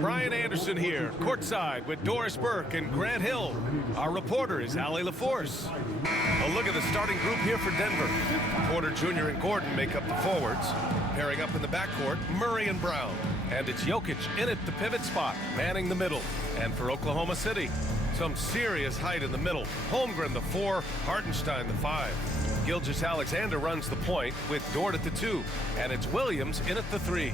Brian Anderson here, courtside with Doris Burke and Grant Hill. Our reporter is Allie LaForce. A look at the starting group here for Denver. Porter Jr. and Gordon make up the forwards. Pairing up in the backcourt, Murray and Brown. And it's Jokic in at the pivot spot, manning the middle. And for Oklahoma City, some serious height in the middle. Holmgren the 4, Hartenstein the 5. Gilgeous-Alexander runs the point with Dort at the 2. And it's Williams in at the 3.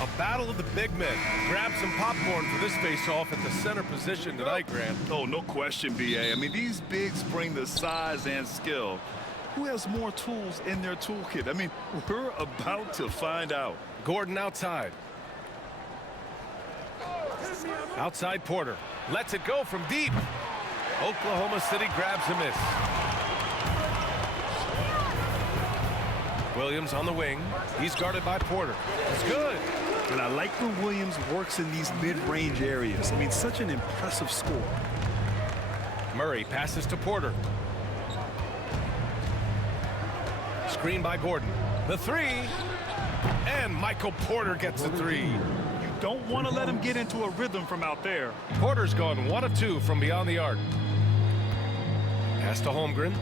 A battle of the big men. Grab some popcorn for this face-off at the center position tonight, Grant. Oh, no question, B.A. I mean, these bigs bring the size and skill. Who has more tools in their toolkit? I mean, we're about to find out. Gordon outside. Outside Porter. Lets it go from deep. Oklahoma City grabs a miss. Williams on the wing. He's guarded by Porter. It's good. And I like when Williams works in these mid-range areas. I mean, such an impressive score. Murray passes to Porter. Screen by Gordon. The 3. And Michael Porter gets the 3. You don't want to let him get into a rhythm from out there. Porter's gone 1 of 2 from beyond the arc. Pass to Holmgren.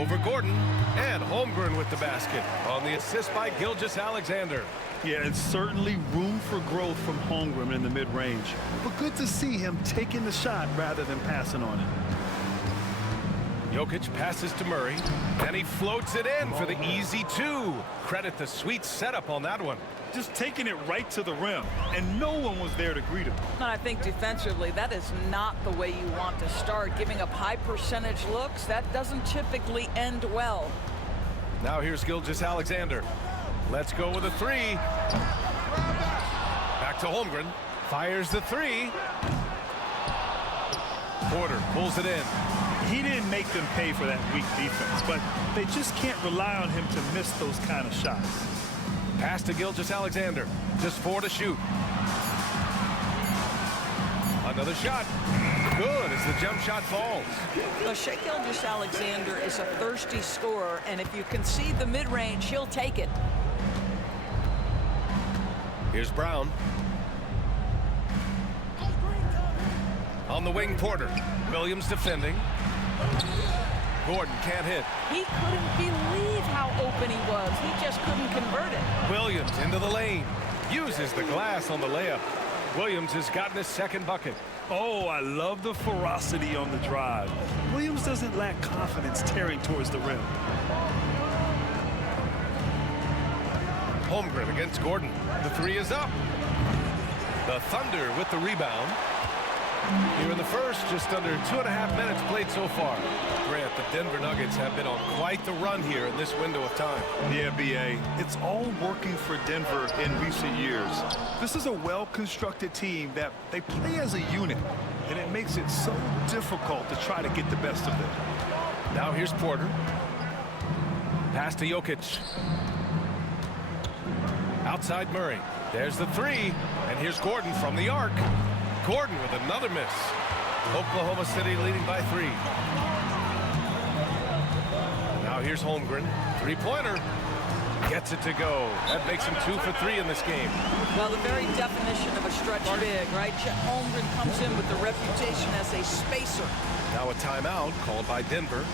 Over Gordon. And Holmgren with the basket on the assist by Gilgeous-Alexander. Yeah, it's certainly room for growth from Holmgren in the mid-range. But good to see him taking the shot rather than passing on it. Jokic passes to Murray, and he floats it in for the easy 2. Credit the sweet setup on that one. Just taking it right to the rim, and no one was there to greet him. And I think defensively, that is not the way you want to start. Giving up high percentage looks, that doesn't typically end well. Now here's Gilgeous-Alexander. Let's go with a 3. Back to Holmgren. Fires the 3. Porter pulls it in. He didn't make them pay for that weak defense, but they just can't rely on him to miss those kind of shots. Pass to Gilgeous-Alexander. Just 4 to shoot. Another shot. Good as the jump shot falls. Well, Shai Gilgeous-Alexander is a thirsty scorer, and if you concede the mid-range, he'll take it. Here's Brown. On the wing, Porter. Williams defending. Gordon can't hit. He couldn't believe how open he was. He just couldn't convert it. Williams into the lane. Uses the glass on the layup. Williams has gotten his second bucket. Oh, I love the ferocity on the drive. Williams doesn't lack confidence tearing towards the rim. Holmgren against Gordon. The 3 is up. The Thunder with the rebound. Here in the first, just under 2.5 minutes played so far. Grant, the Denver Nuggets have been on quite the run here in this window of time. Yeah, B.A., it's all working for Denver in recent years. This is a well-constructed team that they play as a unit, and it makes it so difficult to try to get the best of them. Now here's Porter. Pass to Jokic. Outside Murray. There's the 3, and here's Gordon from the arc. Gordon with another miss. Oklahoma City leading by 3. Now here's Holmgren. 3-pointer. Gets it to go. That makes him 2 for 3 in this game. Well, the very definition of a stretch big, right? Chet Holmgren comes in with the reputation as a spacer. Now a timeout called by Denver.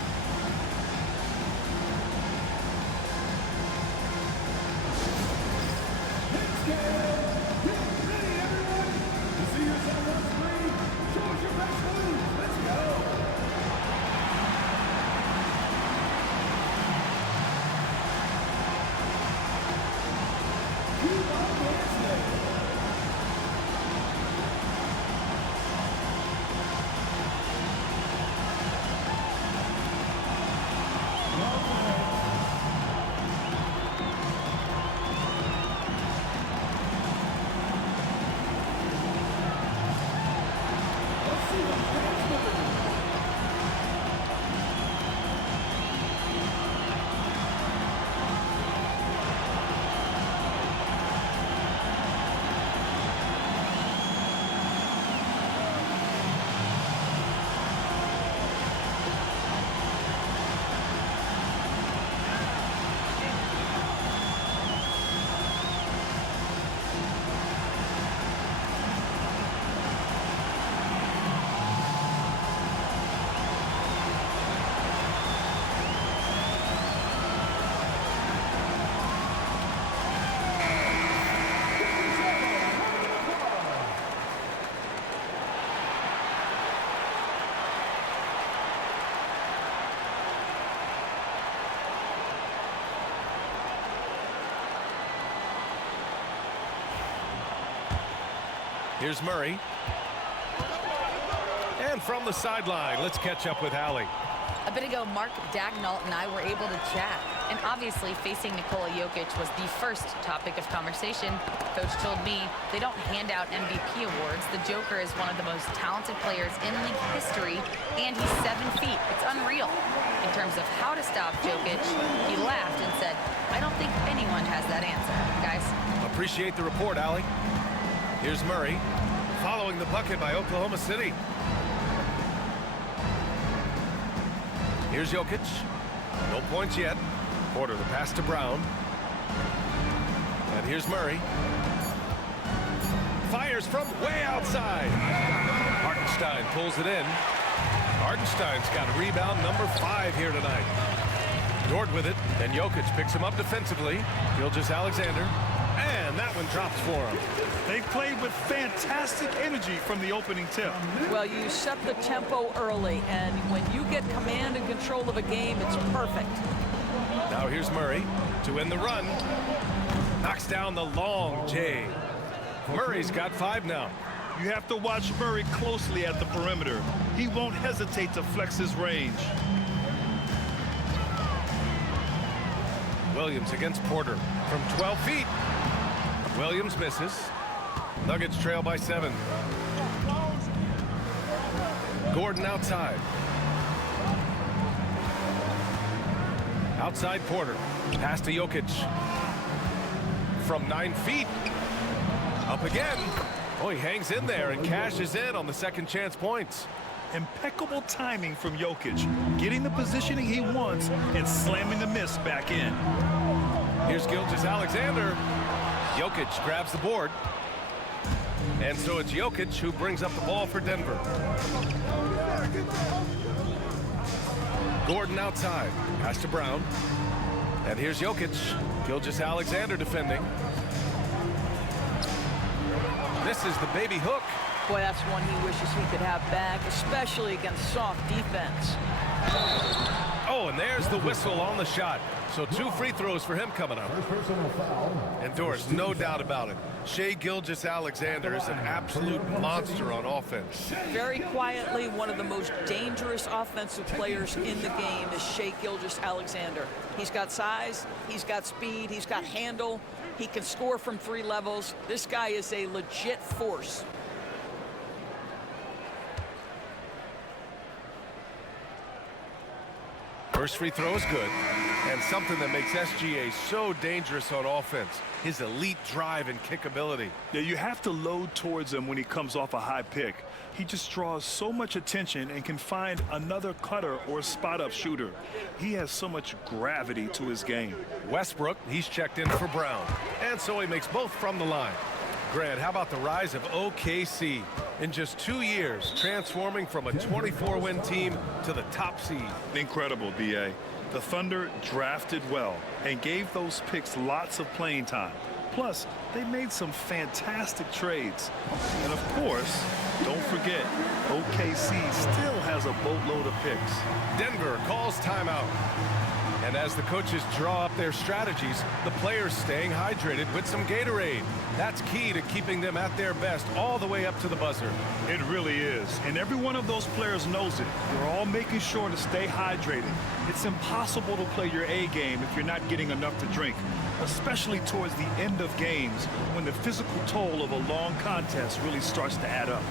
Here's Murray. And from the sideline, let's catch up with Allie. A bit ago, Mark Dagnall and I were able to chat. And obviously, facing Nikola Jokic was the first topic of conversation. Coach told me they don't hand out MVP awards. The Joker is one of the most talented players in league history, and he's 7 feet. It's unreal. In terms of how to stop Jokic, he laughed and said, I don't think anyone has that answer, guys. Appreciate the report, Allie. Here's Murray, following the bucket by Oklahoma City. Here's Jokic. No points yet. Porter, the pass to Brown. And here's Murray. Fires from way outside. Hartenstein pulls it in. Hartenstein's got rebound number 5 here tonight. Dort with it, and Jokic picks him up defensively. Gilgeous-Alexander. And that one drops for him. They played with fantastic energy from the opening tip. Well, you set the tempo early, and when you get command and control of a game, it's perfect. Now here's Murray to end the run. Knocks down the long J. Murray's got 5 now. You have to watch Murray closely at the perimeter. He won't hesitate to flex his range. Williams against Porter from 12 feet. Williams misses. Nuggets trail by 7. Gordon outside. Outside Porter. Pass to Jokic. From 9 feet. Up again. Oh, he hangs in there and cashes in on the second chance points. Impeccable timing from Jokic, getting the positioning he wants and slamming the miss back in. Here's Gilgeous-Alexander. Jokic grabs the board. And so it's Jokic who brings up the ball for Denver. Gordon outside. Pass to Brown. And here's Jokic. Gilgeous-Alexander defending. This is the baby hook. Boy, that's one he wishes he could have back, especially against soft defense. Oh, and there's the whistle on the shot. So 2 free throws for him coming up. And Doris, no doubt about it, Shai Gilgeous-Alexander is an absolute monster on offense. Very quietly, one of the most dangerous offensive players in the game is Shai Gilgeous-Alexander. He's got size, he's got speed, he's got handle, he can score from 3 levels. This guy is a legit force. First free throw is good, and something that makes SGA so dangerous on offense, his elite drive and kickability. Yeah, you have to load towards him when he comes off a high pick. He just draws so much attention and can find another cutter or spot-up shooter. He has so much gravity to his game. Westbrook, he's checked in for Brown, and so he makes both from the line. Grant, how about the rise of OKC? In just 2 years, transforming from a 24-win team to the top seed. Incredible, B.A. The Thunder drafted well and gave those picks lots of playing time. Plus, they made some fantastic trades. And of course, don't forget, OKC still has a boatload of picks. Denver calls timeout. And as the coaches draw up their strategies, the players staying hydrated with some Gatorade. That's key to keeping them at their best all the way up to the buzzer. It really is. And every one of those players knows it. They're all making sure to stay hydrated. It's impossible to play your A game if you're not getting enough to drink, especially towards the end of games when the physical toll of a long contest really starts to add up.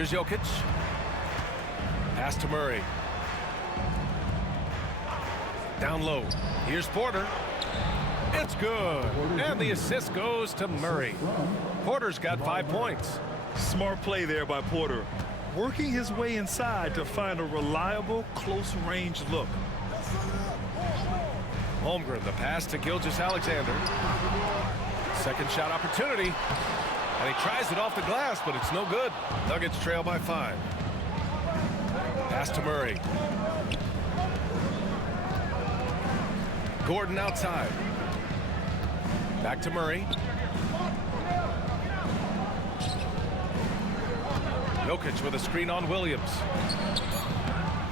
Here's Jokic. Pass to Murray. Down low. Here's Porter. It's good. And the assist goes to Murray. Porter's got 5 points. Smart play there by Porter. Working his way inside to find a reliable, close-range look. Holmgren, the pass to Gilgeous-Alexander. Second shot opportunity. And he tries it off the glass, but it's no good. Nuggets trail by 5. Pass to Murray. Gordon outside. Back to Murray. Jokic with a screen on Williams.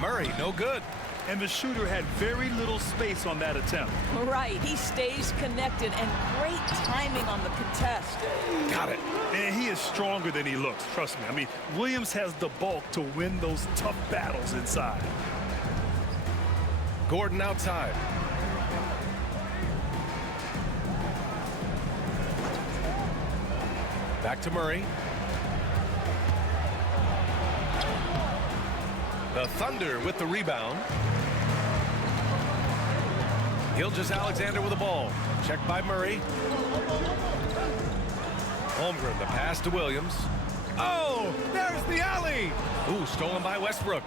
Murray, no good. And the shooter had very little space on that attempt. Right, he stays connected, and great timing on the contest. Got it. And he is stronger than he looks, trust me. I mean, Williams has the bulk to win those tough battles inside. Gordon outside. Back to Murray. The Thunder with the rebound. Gilgeous-Alexander with the ball. Checked by Murray. Holmgren, the pass to Williams. Oh, there's the alley. Ooh, stolen by Westbrook.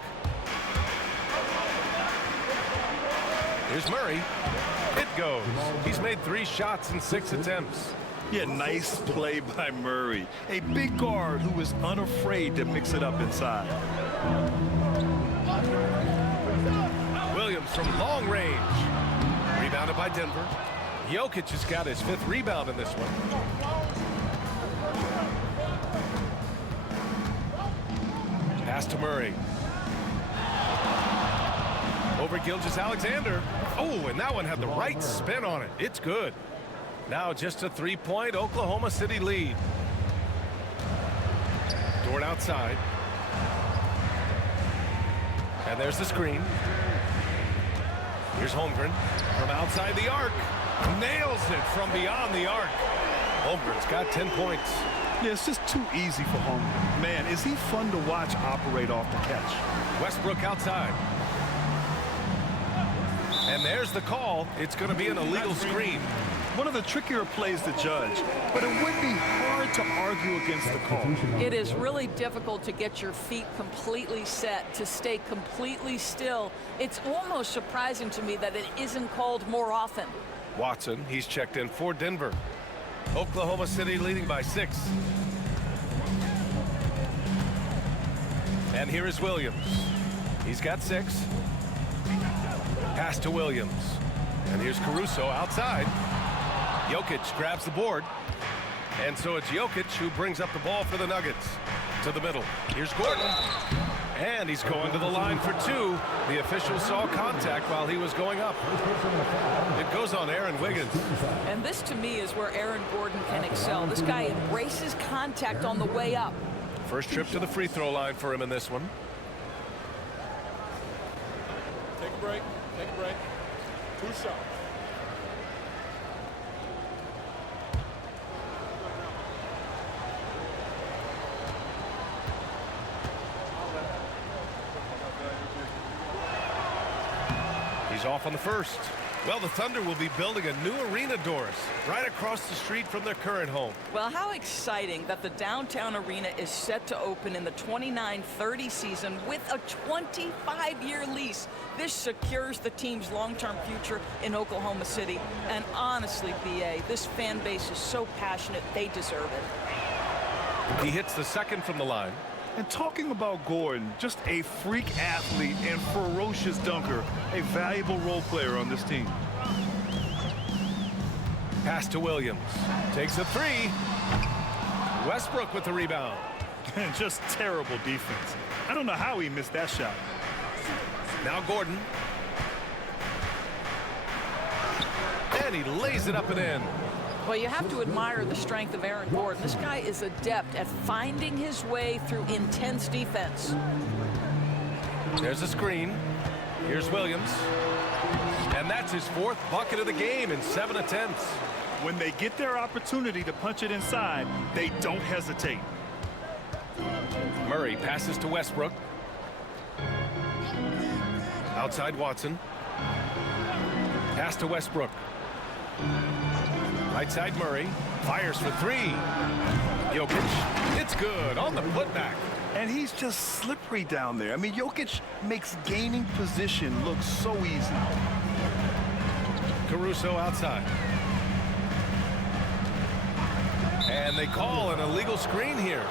Here's Murray. It goes. He's made 3 shots in 6 attempts. Yeah, nice play by Murray. A big guard who is unafraid to mix it up inside. Williams from long range. Rebounded by Denver. Jokic has got his 5th rebound in this one. Pass to Murray. Over Gilgeous-Alexander. Oh, and that one had the right spin on it. It's good. Now just a 3-point Oklahoma City lead. Dort outside. And there's the screen. Here's Holmgren from outside the arc. Nails it from beyond the arc. Holmgren's got 10 points. Yeah, it's just too easy for Holmgren. Man, is he fun to watch operate off the catch. Westbrook outside. And there's the call. It's going to be an illegal screen. One of the trickier plays to judge, but it would be hard to argue against the call. It is really difficult to get your feet completely set, to stay completely still. It's almost surprising to me that it isn't called more often. Watson, he's checked in for Denver. Oklahoma City leading by 6. And here is Williams. He's got 6. Pass to Williams. And here's Caruso outside. Jokic grabs the board. And so it's Jokic who brings up the ball for the Nuggets. To the middle. Here's Gordon. And he's going to the line for 2. The official saw contact while he was going up. It goes on Aaron Wiggins. And this, to me, is where Aaron Gordon can excel. This guy embraces contact on the way up. First trip to the free throw line for him in this one. Take a break. Take a break. 2 shots. He's off on the first. Well, the Thunder will be building a new arena, Doris, right across the street from their current home. Well, how exciting that the downtown arena is set to open in the 29-30 season with a 25-year lease. This secures the team's long-term future in Oklahoma City. And honestly, BA, this fan base is so passionate, they deserve it. He hits the second from the line. And talking about Gordon, just a freak athlete and ferocious dunker, a valuable role player on this team. Pass to Williams. Takes a 3. Westbrook with the rebound. And just terrible defense. I don't know how he missed that shot. Now Gordon. And he lays it up and in. Well, you have to admire the strength of Aaron Gordon. This guy is adept at finding his way through intense defense. There's a screen. Here's Williams. And that's his 4th bucket of the game in 7 attempts. When they get their opportunity to punch it inside, they don't hesitate. Murray passes to Westbrook. Outside Watson. Pass to Westbrook. Right side Murray. Fires for three. Jokic. It's good on the putback. And he's just slippery down there. I mean, Jokic makes gaining position look so easy. Caruso outside. And they call an illegal screen here.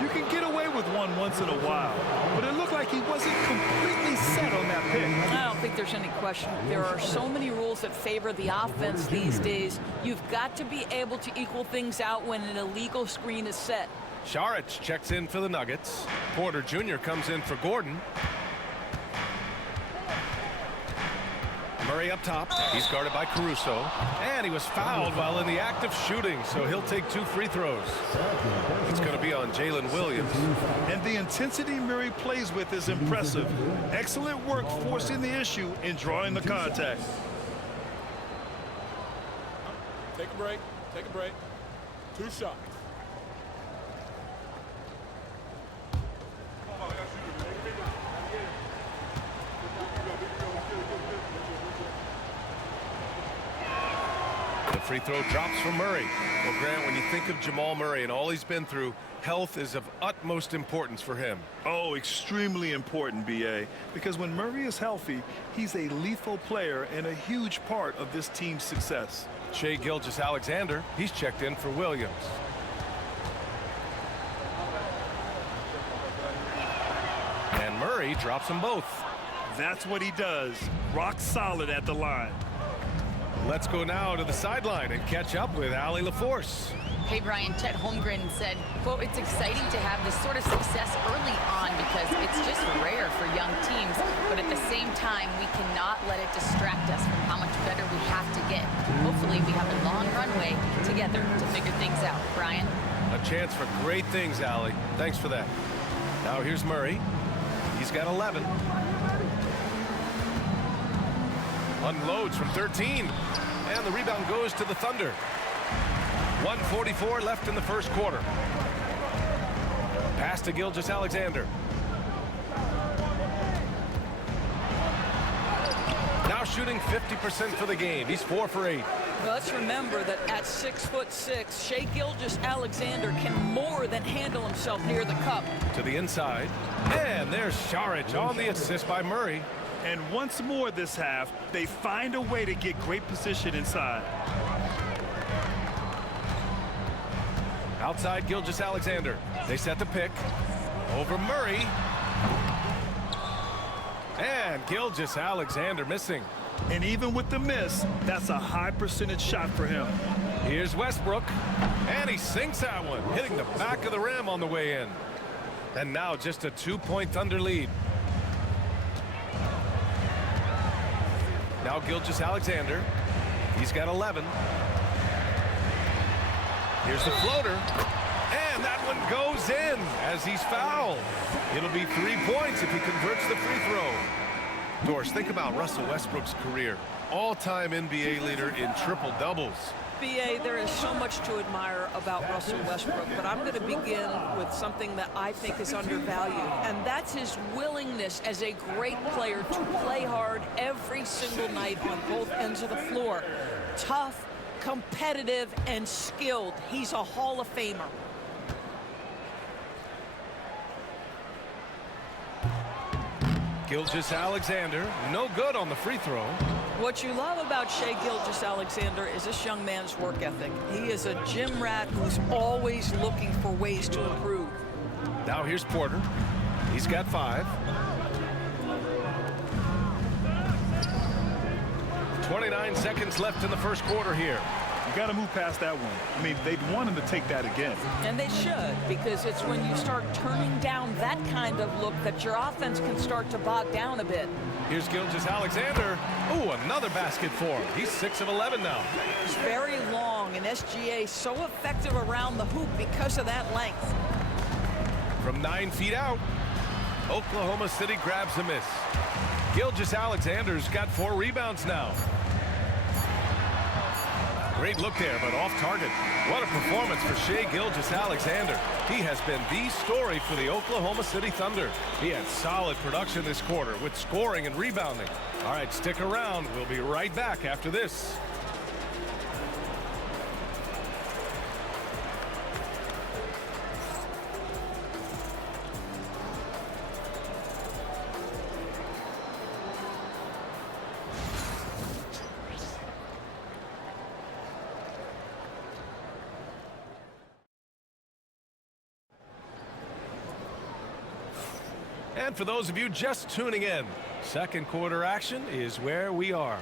You can get away with one once in a while, but it looked like he wasn't completely set on that pick. I don't think there's any question. There are so many rules that favor the offense these days. You've got to be able to equal things out when an illegal screen is set. Saric checks in for the Nuggets. Porter Jr. comes in for Gordon. Murray up top. He's guarded by Caruso. And he was fouled while in the act of shooting, so he'll take 2 free throws. It's going to be on Jalen Williams. And the intensity Murray plays with is impressive. Excellent work forcing the issue and drawing the contact. Take a break. Take a break. 2 shots. The free throw drops for Murray. Well, Grant, when you think of Jamal Murray and all he's been through, health is of utmost importance for him. Oh, extremely important, B.A., because when Murray is healthy, he's a lethal player and a huge part of this team's success. Shai Gilgeous-Alexander, he's checked in for Williams. And Murray drops them both. That's what he does. Rock solid at the line. Let's go now to the sideline and catch up with Allie LaForce. Hey, Brian, Chet Holmgren said, quote, "It's exciting to have this sort of success early on because it's just rare for young teams. But at the same time, we cannot let it distract us from how much better we have to get. Hopefully, we have a long runway together to figure things out." Brian? A chance for great things, Allie. Thanks for that. Now here's Murray. He's got 11. Unloads from 13. And the rebound goes to the Thunder. 1:44 left in the first quarter. Pass to Gilgeous-Alexander. Now shooting 50% for the game. He's 4 for 8. Well, let's remember that at 6'6", Shai Gilgeous-Alexander can more than handle himself near the cup. To the inside. And there's Saric on the assist by Murray. And once more this half, they find a way to get great position inside. Outside Gilgeous-Alexander. They set the pick. Over Murray. And Gilgeous-Alexander missing. And even with the miss, that's a high percentage shot for him. Here's Westbrook. And he sinks that one, hitting the back of the rim on the way in. And now just a 2-point Thunder lead. Now Gilgeous-Alexander. He's got 11. Here's the floater. And that one goes in as he's fouled. It'll be 3 points if he converts the free throw. Doris, think about Russell Westbrook's career. All-time NBA leader in triple-doubles. BA, there is so much to admire about Russell Westbrook, but I'm going to begin with something that I think is undervalued, and that's his willingness as a great player to play hard every single night on both ends of the floor. Tough, competitive, and skilled. He's a Hall of Famer. Gilgeous-Alexander, no good on the free throw. What you love about Shai Gilgeous-Alexander is this young man's work ethic. He is a gym rat who's always looking for ways to improve. Now here's Porter. He's got 5. 29 seconds left in the first quarter here. You got to move past that one. I mean, they'd want him to take that again. And they should, because it's when you start turning down that kind of look that your offense can start to bog down a bit. Here's Gilgeous-Alexander. Ooh, another basket for him. He's 6 of 11 now. He's very long, and SGA so effective around the hoop because of that length. From 9 feet out, Oklahoma City grabs a miss. Gilgeous-Alexander's got 4 rebounds now. Great look there, but off target. What a performance for Shai Gilgeous-Alexander. He has been the story for the Oklahoma City Thunder. He had solid production this quarter with scoring and rebounding. All right, stick around. We'll be right back after this. And for those of you just tuning in, second quarter action is where we are.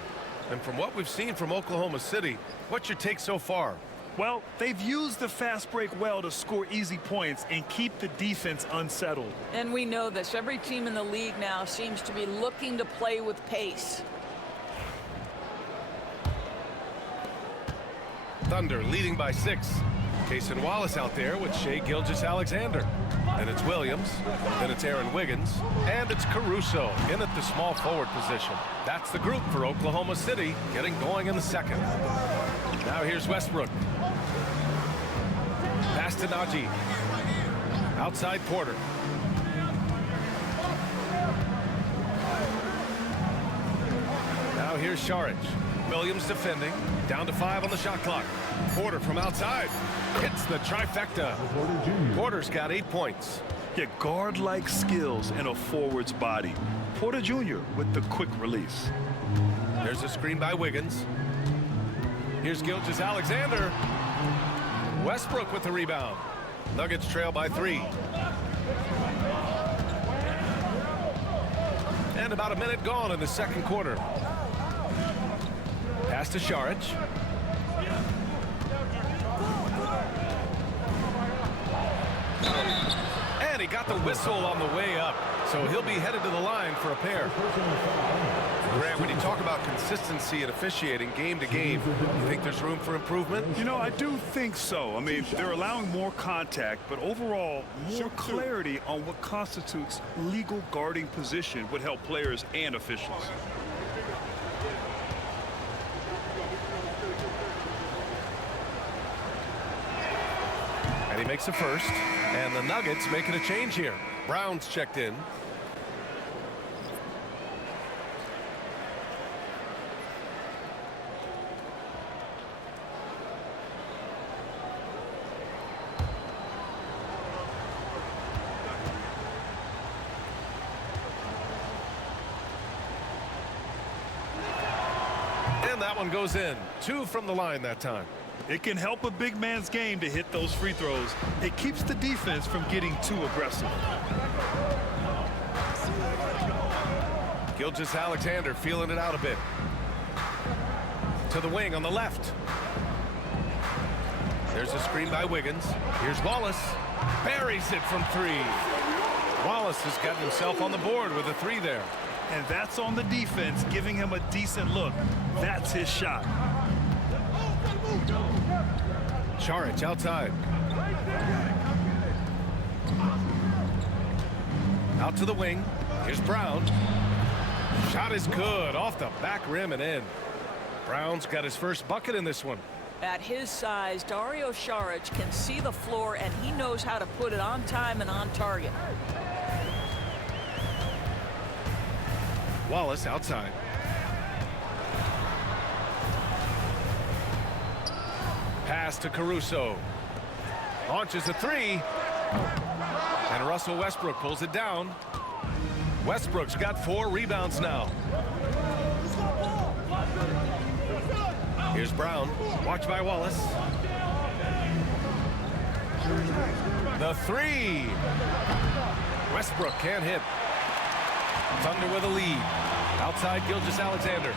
And from what we've seen from Oklahoma City, what's your take so far? Well, they've used the fast break well to score easy points and keep the defense unsettled. And we know this. Every team in the league now seems to be looking to play with pace. Thunder leading by 6. Cason Wallace out there with Shai Gilgeous-Alexander. Then it's Williams, then it's Aaron Wiggins, and it's Caruso in at the small forward position. That's the group for Oklahoma City getting going in the second. Now here's Westbrook. Pass to Najee. Outside Porter. Now here's Saric. Williams defending. Down to 5 on the shot clock. Porter from outside. Hits the trifecta. Porter's got 8 points. Get guard-like skills in a forward's body. Porter Jr. with the quick release. There's a screen by Wiggins. Here's Gilgeous-Alexander. Westbrook with the rebound. Nuggets trail by 3. And about a minute gone in the second quarter. Pass to Saric. And he got the whistle on the way up, so he'll be headed to the line for a pair. Grant, when you talk about consistency and officiating game to game, you think there's room for improvement? You know, I do think so. I mean, they're allowing more contact, but overall, more clarity on what constitutes legal guarding position would help players and officials. And he makes a first, and the Nuggets making a change here. Brown's checked in. And that one goes in. 2 from the line that time. It can help a big man's game to hit those free throws. It keeps the defense from getting too aggressive. Gilgeous-Alexander feeling it out a bit. To the wing on the left. There's a screen by Wiggins. Here's Wallace. Buries it from 3. Wallace has gotten himself on the board with a 3 there. And that's on the defense, giving him a decent look. That's his shot. Saric outside. Out to the wing. Here's Brown. Shot is good. Off the back rim and in. Brown's got his first bucket in this one. At his size, Dario Saric can see the floor, and he knows how to put it on time and on target. Wallace outside. Pass to Caruso. Launches a 3. And Russell Westbrook pulls it down. Westbrook's got 4 rebounds now. Here's Brown. Watched by Wallace. The 3. Westbrook can't hit. Thunder with a lead. Outside Gilgeous-Alexander.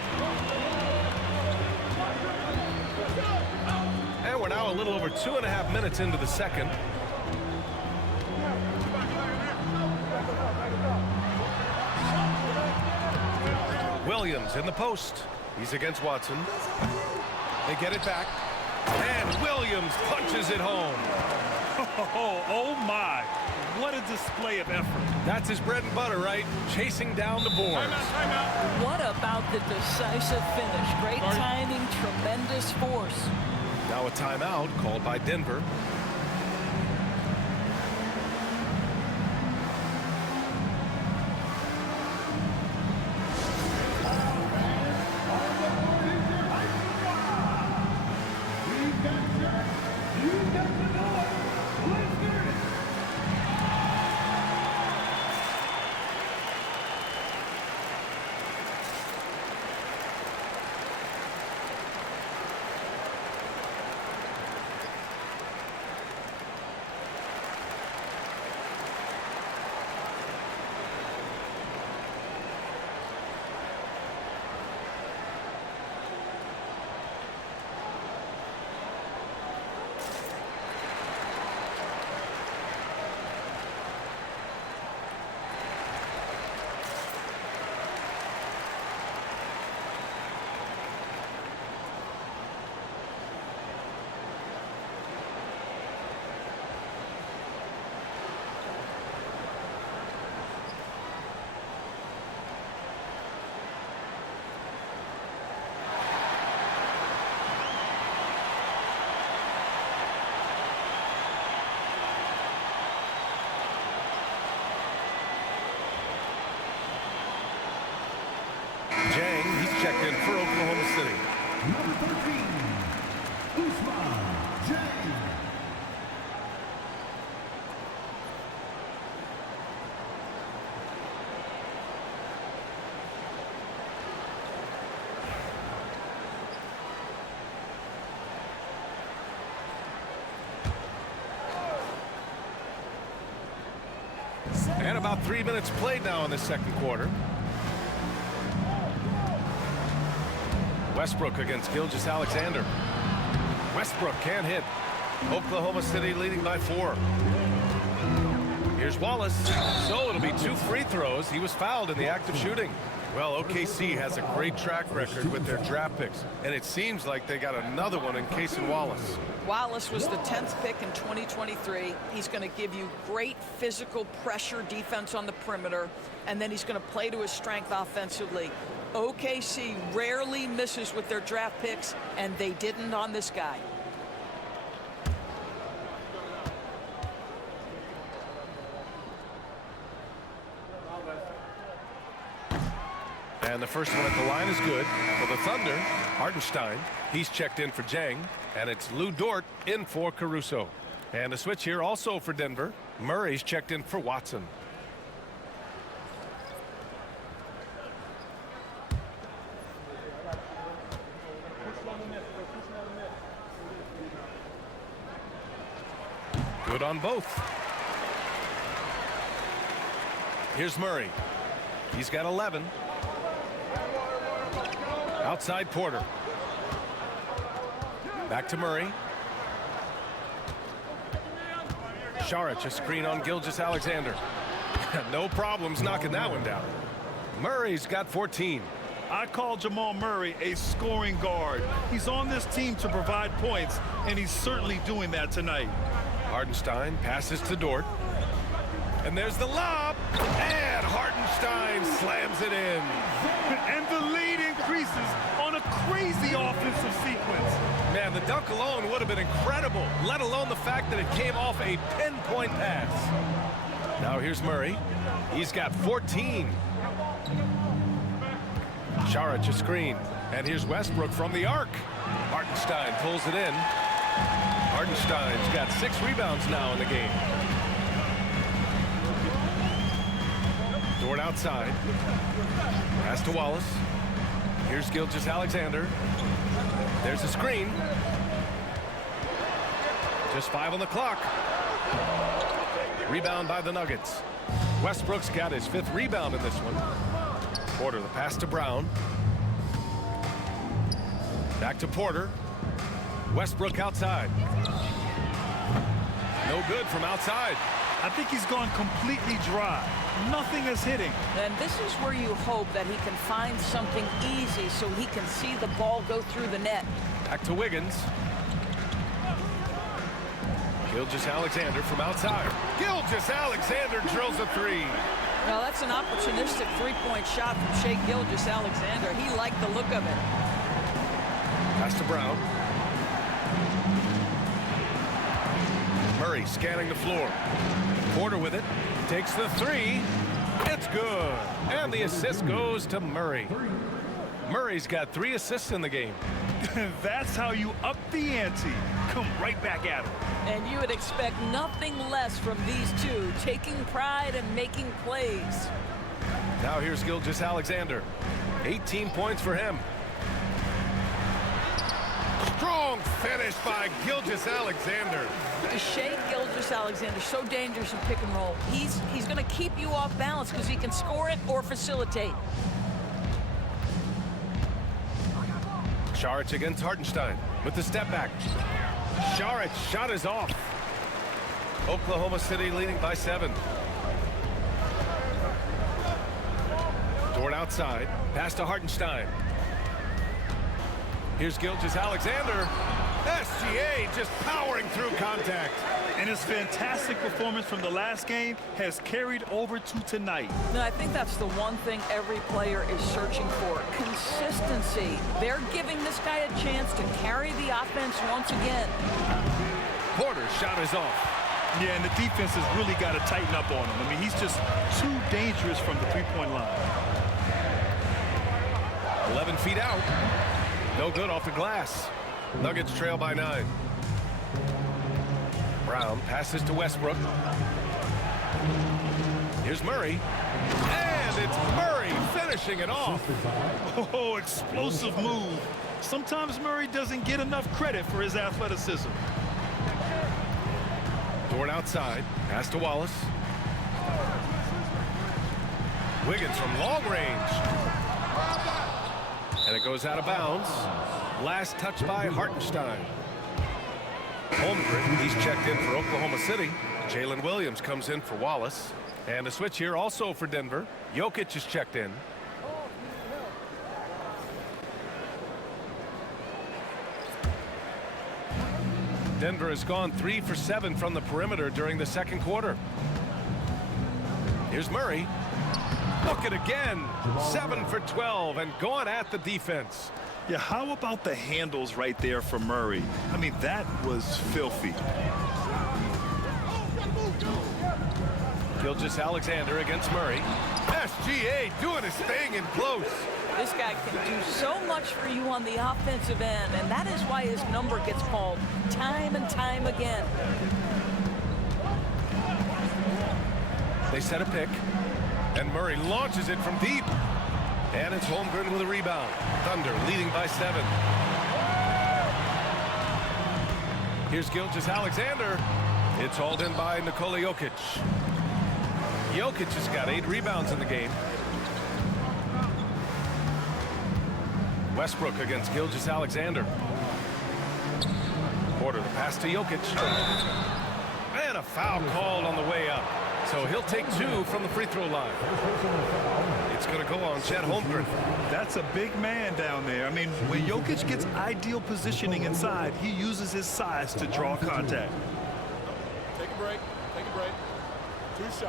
And we're now a little over 2.5 minutes into the second. Williams in the post. He's against Watson. They get it back. And Williams punches it home. Oh my. What a display of effort. That's his bread and butter, right? Chasing down the boards. Timeout. What about the decisive finish? Great timing, tremendous force. Now a timeout called by Denver. Jang, he's checked in for Oklahoma City. Number 13, Usman Jang. And about 3 minutes played now in the second quarter. Westbrook against Gilgeous-Alexander. Westbrook can't hit. Oklahoma City leading by 4. Here's Wallace. So it'll be 2 free throws. He was fouled in the act of shooting. Well, OKC has a great track record with their draft picks, and it seems like they got another one in Cason Wallace. Wallace was the 10th pick in 2023. He's going to give you great physical pressure defense on the perimeter, and then he's going to play to his strength offensively. OKC rarely misses with their draft picks, and they didn't on this guy. And the first one at the line is good for the Thunder. Hartenstein, he's checked in for Jang, and it's Lou Dort in for Caruso. And a switch here also for Denver. Murray's checked in for Watson. Good on both. Here's Murray. He's got 11. Outside Porter. Back to Murray. Saric, a screen on Gilgeous-Alexander. No problems knocking that one down. Murray's got 14. I call Jamal Murray a scoring guard. He's on this team to provide points, and he's certainly doing that tonight. Hartenstein passes to Dort. And there's the lob. And Hartenstein slams it in. And the lead increases on a crazy offensive sequence. Man, the dunk alone would have been incredible, let alone the fact that it came off a pinpoint pass. Now here's Murray. He's got 14. Saric a screen. And here's Westbrook from the arc. Hartenstein pulls it in. Hartenstein's got 6 rebounds now in the game. Dort outside. Pass to Wallace. Here's Gilgeous-Alexander. There's a screen. Just 5 on the clock. Rebound by the Nuggets. Westbrook's got his 5th rebound in this one. Porter, the pass to Brown. Back to Porter. Westbrook outside. No good from outside. I think he's gone completely dry. Nothing is hitting. And this is where you hope that he can find something easy so he can see the ball go through the net. Back to Wiggins. Gilgeous-Alexander from outside. Gilgeous-Alexander drills a three. Well, that's an opportunistic three-point shot from Shai Gilgeous-Alexander. He liked the look of it. Pass to Brown. Murray scanning the floor. Porter with it. Takes the three. It's good. And the assist goes to Murray. Murray's got 3 assists in the game. That's how you up the ante. Come right back at him. And you would expect nothing less from these two, taking pride and making plays. Now here's Gilgeous-Alexander. 18 points for him. Strong finish by Gilgeous-Alexander. Shai Gilgeous-Alexander, so dangerous in pick and roll. He's going to keep you off balance because he can score it or facilitate. Saric against Hartenstein with the step back. Saric shot is off. Oklahoma City leading by 7. Dort outside. Pass to Hartenstein. Here's Gilgeous-Alexander. SGA just powering through contact. And his fantastic performance from the last game has carried over to tonight. No, I think that's the one thing every player is searching for. Consistency. They're giving this guy a chance to carry the offense once again. Porter's shot is off. Yeah, and the defense has really got to tighten up on him. I mean, he's just too dangerous from the three-point line. 11 feet out. No good off the glass. Nuggets trail by 9. Brown passes to Westbrook. Here's Murray. And it's Murray finishing it off. Oh, explosive move. Sometimes Murray doesn't get enough credit for his athleticism. Dort outside. Pass to Wallace. Wiggins from long range. And it goes out of bounds. Last touch by Hartenstein. Holmgren, he's checked in for Oklahoma City. Jalen Williams comes in for Wallace. And a switch here also for Denver. Jokic is checked in. Denver has gone 3 for 7 from the perimeter during the second quarter. Here's Murray. Look at again. 7 for 12 and going at the defense. Yeah, how about the handles right there for Murray? I mean, that was filthy. Gilgeous-Alexander against Murray. SGA doing his thing in close. This guy can do so much for you on the offensive end, and that is why his number gets called time and time again. They set a pick, and Murray launches it from deep. And it's Holmgren with a rebound. Thunder leading by 7. Here's Gilgeous-Alexander. It's hauled in by Nikola Jokic. Jokic has got 8 rebounds in the game. Westbrook against Gilgeous-Alexander. Porter, the pass to Jokic. And a foul called on the way up. So he'll take 2 from the free throw line. It's going to go on Chet Holmgren. That's a big man down there. I mean, when Jokic gets ideal positioning inside, he uses his size to draw contact. Take a break. Take a break. 2 shots.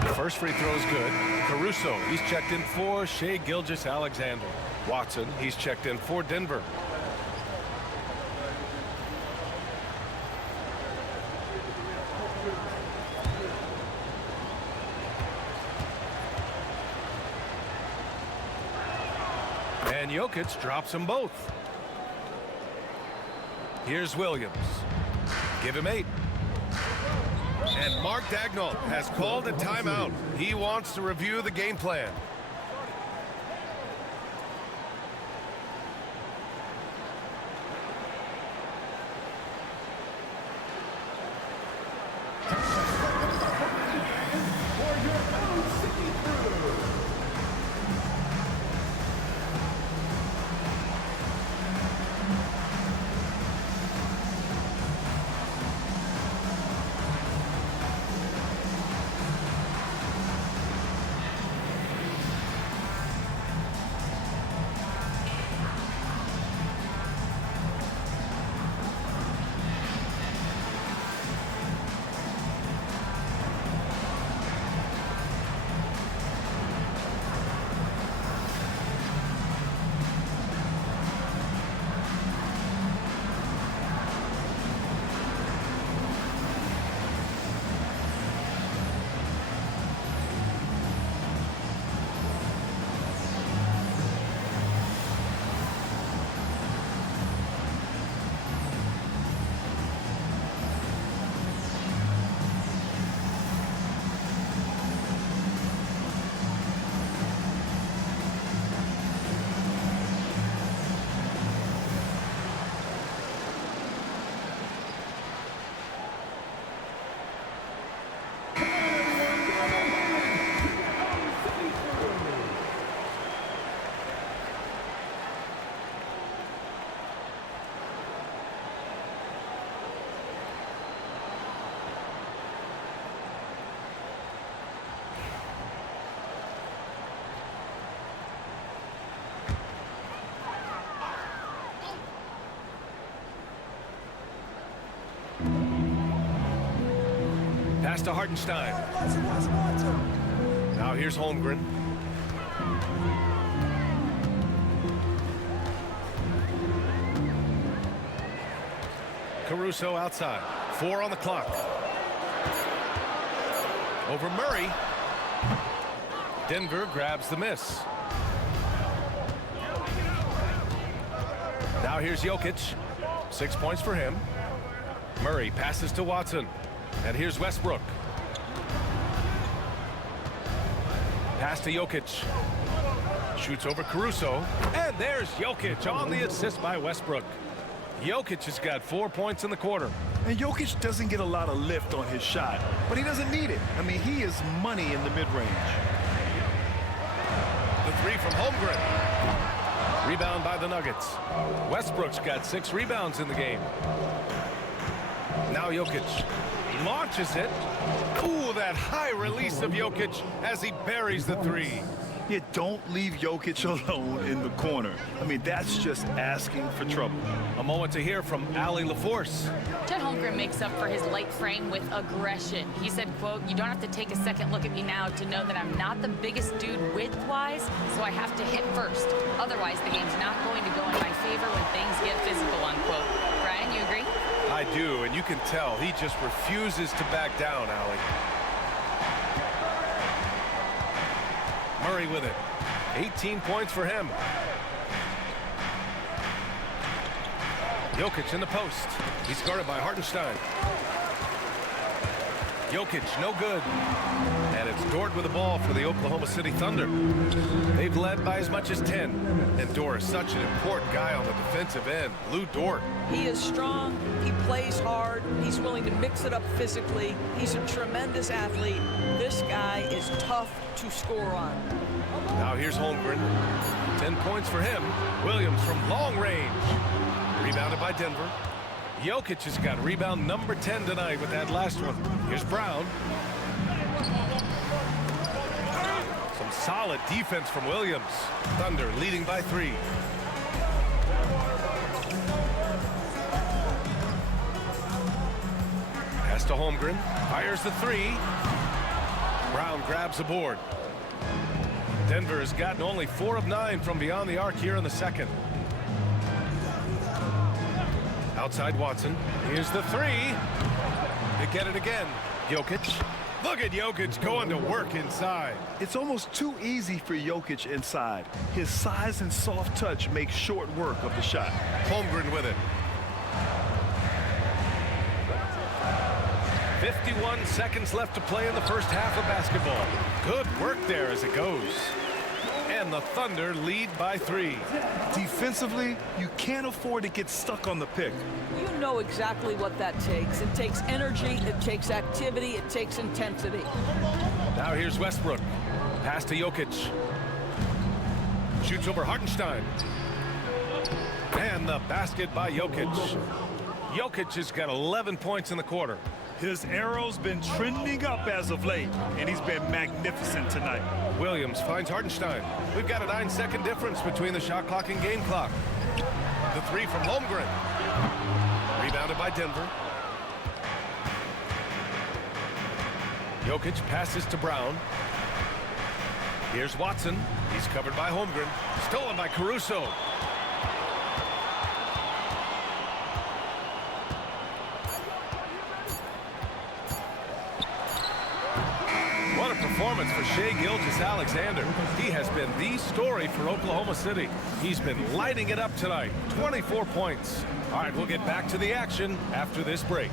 The first free throw is good. Caruso, he's checked in for Shai Gilgeous-Alexander. Watson, he's checked in for Denver. And Jokic drops them both. Here's Williams. Give him 8. And Mark Daigneault has called a timeout. He wants to review the game plan. Pass to Hartenstein. Now here's Holmgren. Caruso outside. 4 on the clock. Over Murray. Denver grabs the miss. Now here's Jokic. 6 points for him. Murray passes to Watson. And here's Westbrook. Pass to Jokic. Shoots over Caruso. And there's Jokic on the assist by Westbrook. Jokic has got 4 points in the quarter. And Jokic doesn't get a lot of lift on his shot, but he doesn't need it. I mean, he is money in the mid-range. The three from Holmgren. Rebound by the Nuggets. Westbrook's got 6 rebounds in the game. Now Jokic launches it. Ooh, that high release of Jokic as he buries the three. You don't leave Jokic alone in the corner. I mean, that's just asking for trouble. A moment to hear from Allie LaForce. Chet Holmgren makes up for his light frame with aggression. He said, quote, "You don't have to take a second look at me now to know that I'm not the biggest dude width-wise, so I have to hit first. Otherwise, the game's not going to go in my favor when things get physical," unquote. Brian, you agree? I do, and you can tell he just refuses to back down, Allie. Murray with it. 18 points for him. Jokic in the post. He's guarded by Hartenstein. Jokic, no good. And it's Dort with the ball for the Oklahoma City Thunder. They've led by as much as 10. And Dort is such an important guy on the defensive end. Lou Dort. He is strong. He plays hard. He's willing to mix it up physically. He's a tremendous athlete. This guy is tough to score on. Now here's Holmgren. 10 points for him. Williams from long range. Rebounded by Denver. Jokic has got rebound number 10 tonight with that last one. Here's Brown. Some solid defense from Williams. Thunder leading by 3. Pass to Holmgren. Fires the 3. Brown grabs the board. Denver has gotten only 4 of 9 from beyond the arc here in the second. Outside Watson. Here's the 3. They get it again. Jokic. Look at Jokic going to work inside. It's almost too easy for Jokic inside. His size and soft touch make short work of the shot. Holmgren with it. 51 seconds left to play in the first half of basketball. Good work there as it goes. And the Thunder lead by 3. Defensively, you can't afford to get stuck on the pick. You know exactly what that takes. It takes energy, it takes activity, it takes intensity. Now here's Westbrook. Pass to Jokic. Shoots over Hartenstein. And the basket by Jokic. Jokic has got 11 points in the quarter. His arrow's been trending up as of late, and he's been magnificent tonight. Williams finds Hartenstein. We've got a 9-second difference between the shot clock and game clock. The 3 from Holmgren. Rebounded by Denver. Jokic passes to Brown. Here's Watson. He's covered by Holmgren. Stolen by Caruso. What a performance for Shai Gilgeous-Alexander. He has been the story for Oklahoma City. He's been lighting it up tonight. 24 points. All right, we'll get back to the action after this break.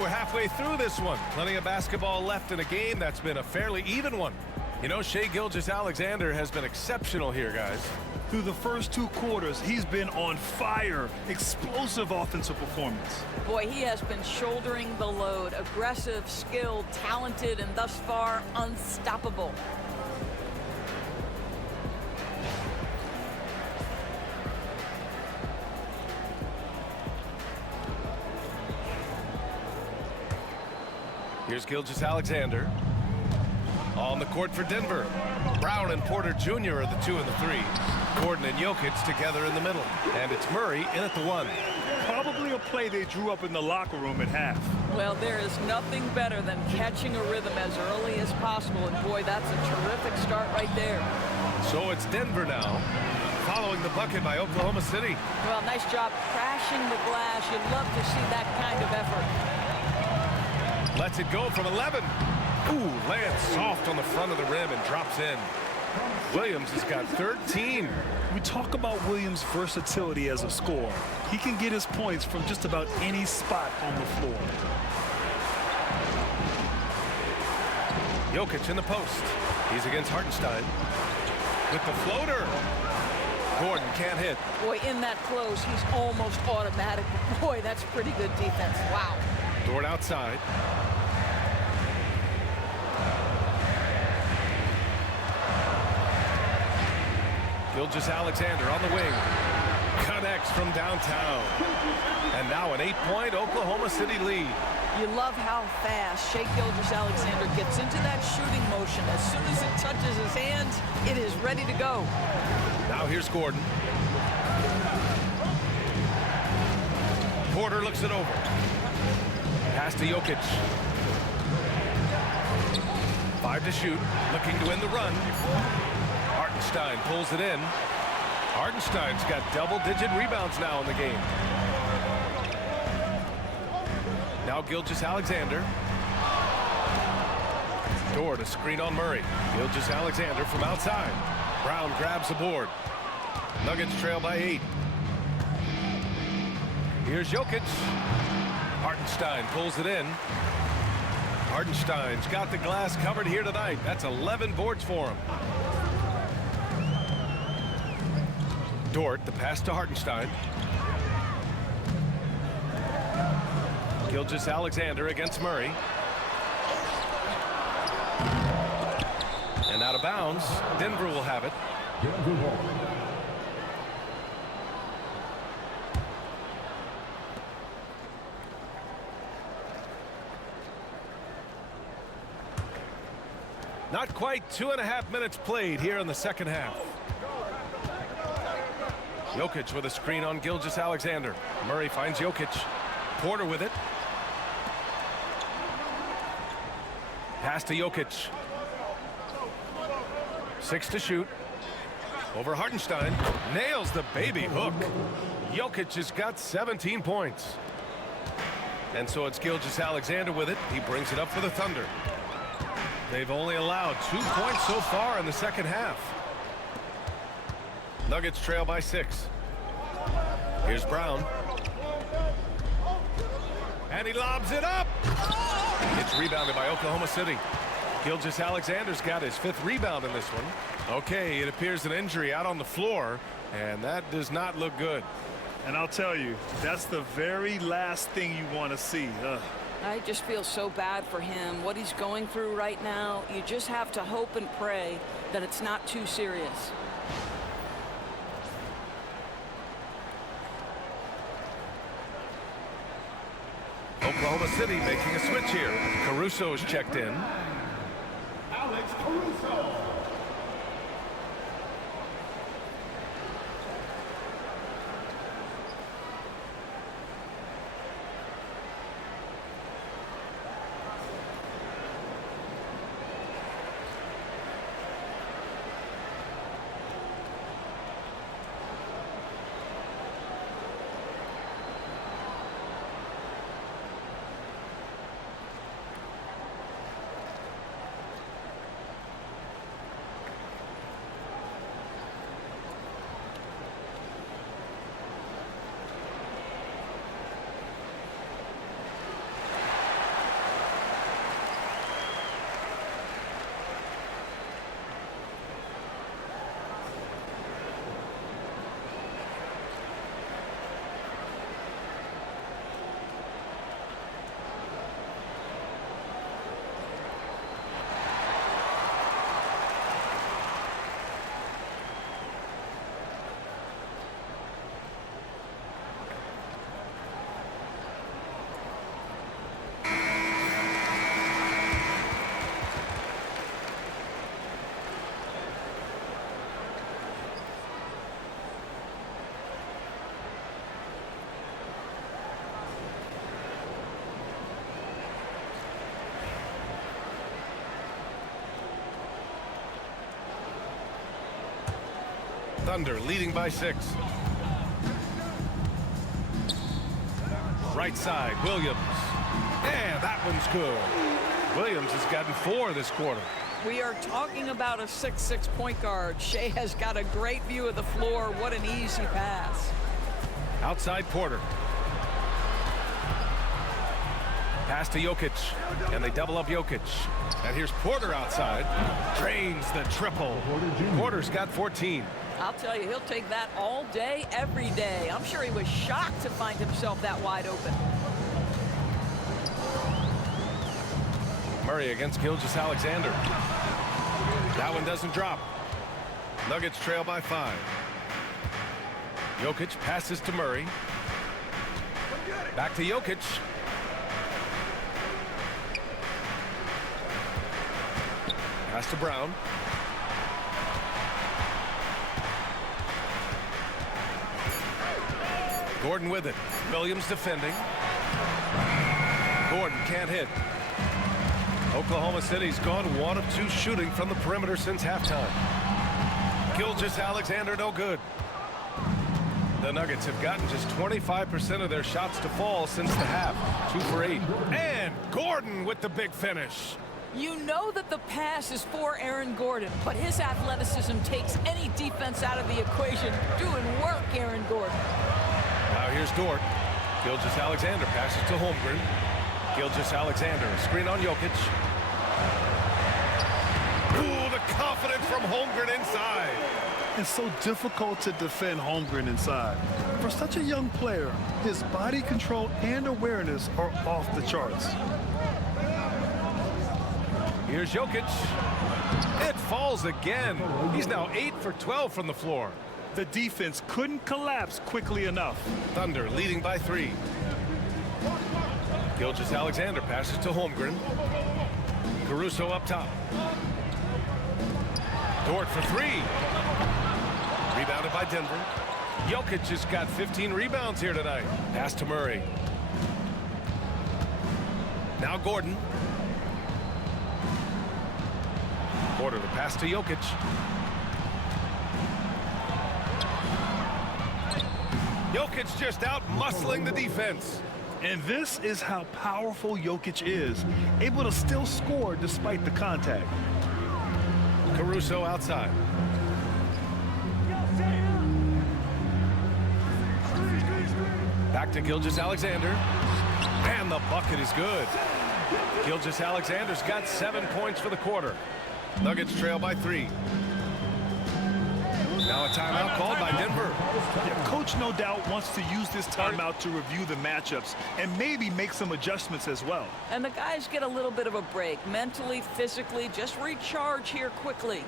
we're halfway through this one. Plenty of basketball left in a game that's been a fairly even one. You know, Shai Gilgeous-Alexander has been exceptional here, guys. Through the first 2 quarters, he's been on fire. Explosive offensive performance. Boy, he has been shouldering the load. Aggressive, skilled, talented, and thus far unstoppable. Here's Gilgeous-Alexander on the court for Denver. Brown and Porter Jr. are the 2 and the 3. Gordon and Jokic together in the middle. And it's Murray in at the 1. Probably a play they drew up in the locker room at half. Well, there is nothing better than catching a rhythm as early as possible. And boy, that's a terrific start right there. So it's Denver now, following the bucket by Oklahoma City. Well, nice job crashing the glass. You'd love to see that kind of effort. Lets it go from 11. Ooh, lands soft on the front of the rim and drops in. Williams has got 13. We talk about Williams' versatility as a scorer. He can get his points from just about any spot on the floor. Jokic in the post. He's against Hartenstein. With the floater. Gordon can't hit. Boy, in that close, he's almost automatic. Boy, that's pretty good defense. Wow. Dort outside. Gilgeous-Alexander on the wing. Connects from downtown. And now an 8-point Oklahoma City lead. You love how fast Shai Gilgeous-Alexander gets into that shooting motion. As soon as it touches his hands, it is ready to go. Now here's Gordon. Porter looks it over. Pass to Jokic. 5 to shoot. Looking to win the run. Hartenstein pulls it in. Hartenstein's got double-digit rebounds now in the game. Now Gilgeous-Alexander. Dort, a screen on Murray. Gilgeous-Alexander from outside. Brown grabs the board. Nuggets trail by 8. Here's Jokic. Hartenstein pulls it in. Hartenstein's got the glass covered here tonight. That's 11 boards for him. Dort, the pass to Hartenstein. Gilgeous-Alexander against Murray. And out of bounds. Denver will have it. Not quite 2.5 minutes played here in the second half. Jokic with a screen on Gilgeous-Alexander. Murray finds Jokic. Porter with it. Pass to Jokic. 6 to shoot. Over Hartenstein. Nails the baby hook. Jokic has got 17 points. And so it's Gilgeous-Alexander with it. He brings it up for the Thunder. They've only allowed 2 points so far in the second half. Nuggets trail by 6. Here's Brown. And he lobs it up. It's rebounded by Oklahoma City. Gilgeous-Alexander's got his 5th rebound in this one. Okay, it appears an injury out on the floor, and that does not look good. And I'll tell you, that's the very last thing you want to see. I just feel so bad for him. What he's going through right now, you just have to hope and pray that it's not too serious. Oklahoma City making a switch here. Caruso's checked in. Alex Caruso. Thunder leading by 6. Right side, Williams. And that one's good. Williams has gotten 4 this quarter. We are talking about a 6'6" point guard. Shea has got a great view of the floor. What an easy pass. Outside Porter. Pass to Jokic, and they double up Jokic. And here's Porter outside. Drains the triple. Porter's got 14. I'll tell you, he'll take that all day, every day. I'm sure he was shocked to find himself that wide open. Murray against Gilgeous-Alexander. That one doesn't drop. Nuggets trail by 5. Jokic passes to Murray. Back to Jokic. Pass to Brown. Gordon with it. Williams defending. Gordon can't hit. Oklahoma City's gone 1 of 2 shooting from the perimeter since halftime. Gilgeous-Alexander no good. The Nuggets have gotten just 25% of their shots to fall since the half. 2 for 8. And Gordon with the big finish. You know that the pass is for Aaron Gordon, but his athleticism takes any defense out of the equation. Doing work, Aaron Gordon. Now here's Dort. Gilgeous-Alexander passes to Holmgren. Gilgeous-Alexander, screen on Jokic. Ooh, the confidence from Holmgren inside. It's so difficult to defend Holmgren inside. For such a young player, his body control and awareness are off the charts. Here's Jokic. It falls again. He's now 8 for 12 from the floor. The defense couldn't collapse quickly enough. Thunder leading by 3. Gilgeous-Alexander passes to Holmgren. Caruso up top. Dort for 3. Rebounded by Denver. Jokic has got 15 rebounds here tonight. Pass to Murray. Now Gordon. Porter the pass to Jokic. Jokic just out muscling the defense. And this is how powerful Jokic is, able to still score despite the contact. Caruso outside. Back to Gilgeous-Alexander. And the bucket is good. Gilgeous-Alexander's got 7 points for the quarter. Nuggets trail by 3. Now a timeout called by Denver. Yeah, coach no doubt wants to use this timeout to review the matchups and maybe make some adjustments as well. And the guys get a little bit of a break, mentally, physically, just recharge here quickly.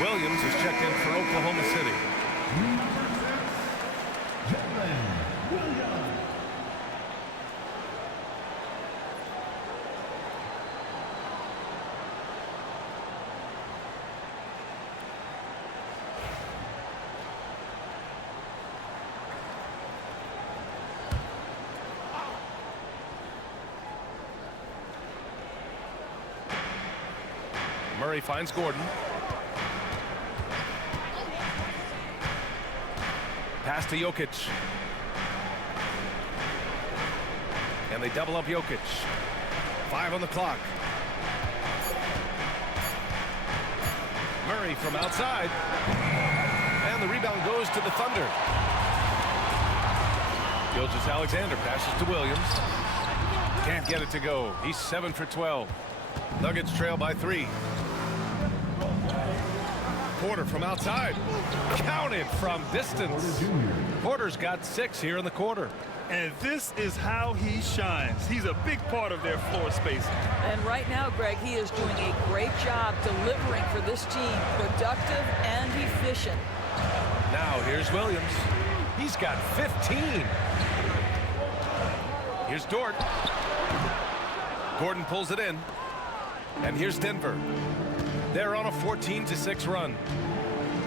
Williams is checked in for Oklahoma City. Murray finds Gordon. Pass to Jokic. And they double up Jokic. 5 on the clock. Murray from outside. And the rebound goes to the Thunder. Gilgeous-Alexander passes to Williams. Can't get it to go. He's 7 for 12. Nuggets trail by 3. Porter from outside. Counted from distance. Porter's got 6 here in the quarter. And this is how he shines. He's a big part of their floor spacing. And right now, Greg, he is doing a great job delivering for this team. Productive and efficient. Now here's Williams. He's got 15. Here's Dort. Gordon pulls it in. And here's Denver. They're on a 14-6 run.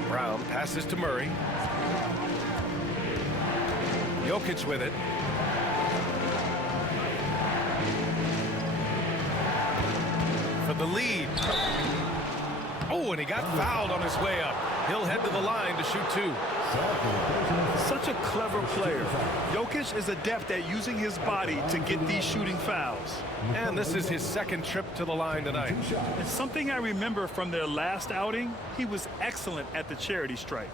Brown passes to Murray. Jokic with it. For the lead. Oh, and he got fouled on his way up. He'll head to the line to shoot 2. Such a clever player. Jokic is adept at using his body to get these shooting fouls. And this is his 2nd trip to the line tonight. It's something I remember from their last outing. He was excellent at the charity stripe.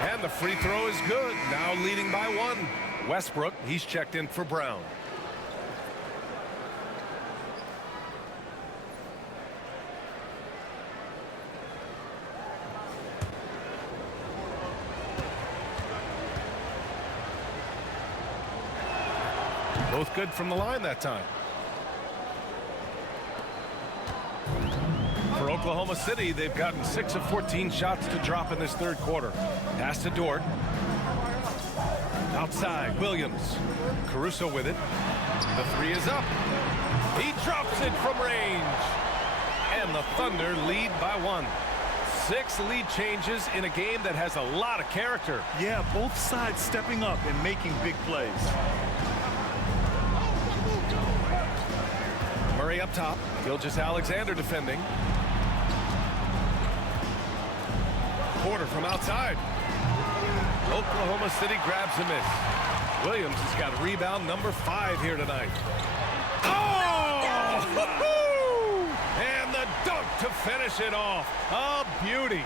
And the free throw is good. Now leading by 1. Westbrook, he's checked in for Brown. Both good from the line that time. For Oklahoma City, they've gotten 6 of 14 shots to drop in this 3rd quarter. Pass to Dort. Outside, Williams. Caruso with it. The 3 is up. He drops it from range. And the Thunder lead by 1. 6 lead changes in a game that has a lot of character. Yeah, both sides stepping up and making big plays. Murray up top. Gilgeous-Alexander defending. Porter from outside. Oklahoma City grabs a miss. Williams has got rebound number 5 here tonight. Oh! And the dunk to finish it off. A beauty.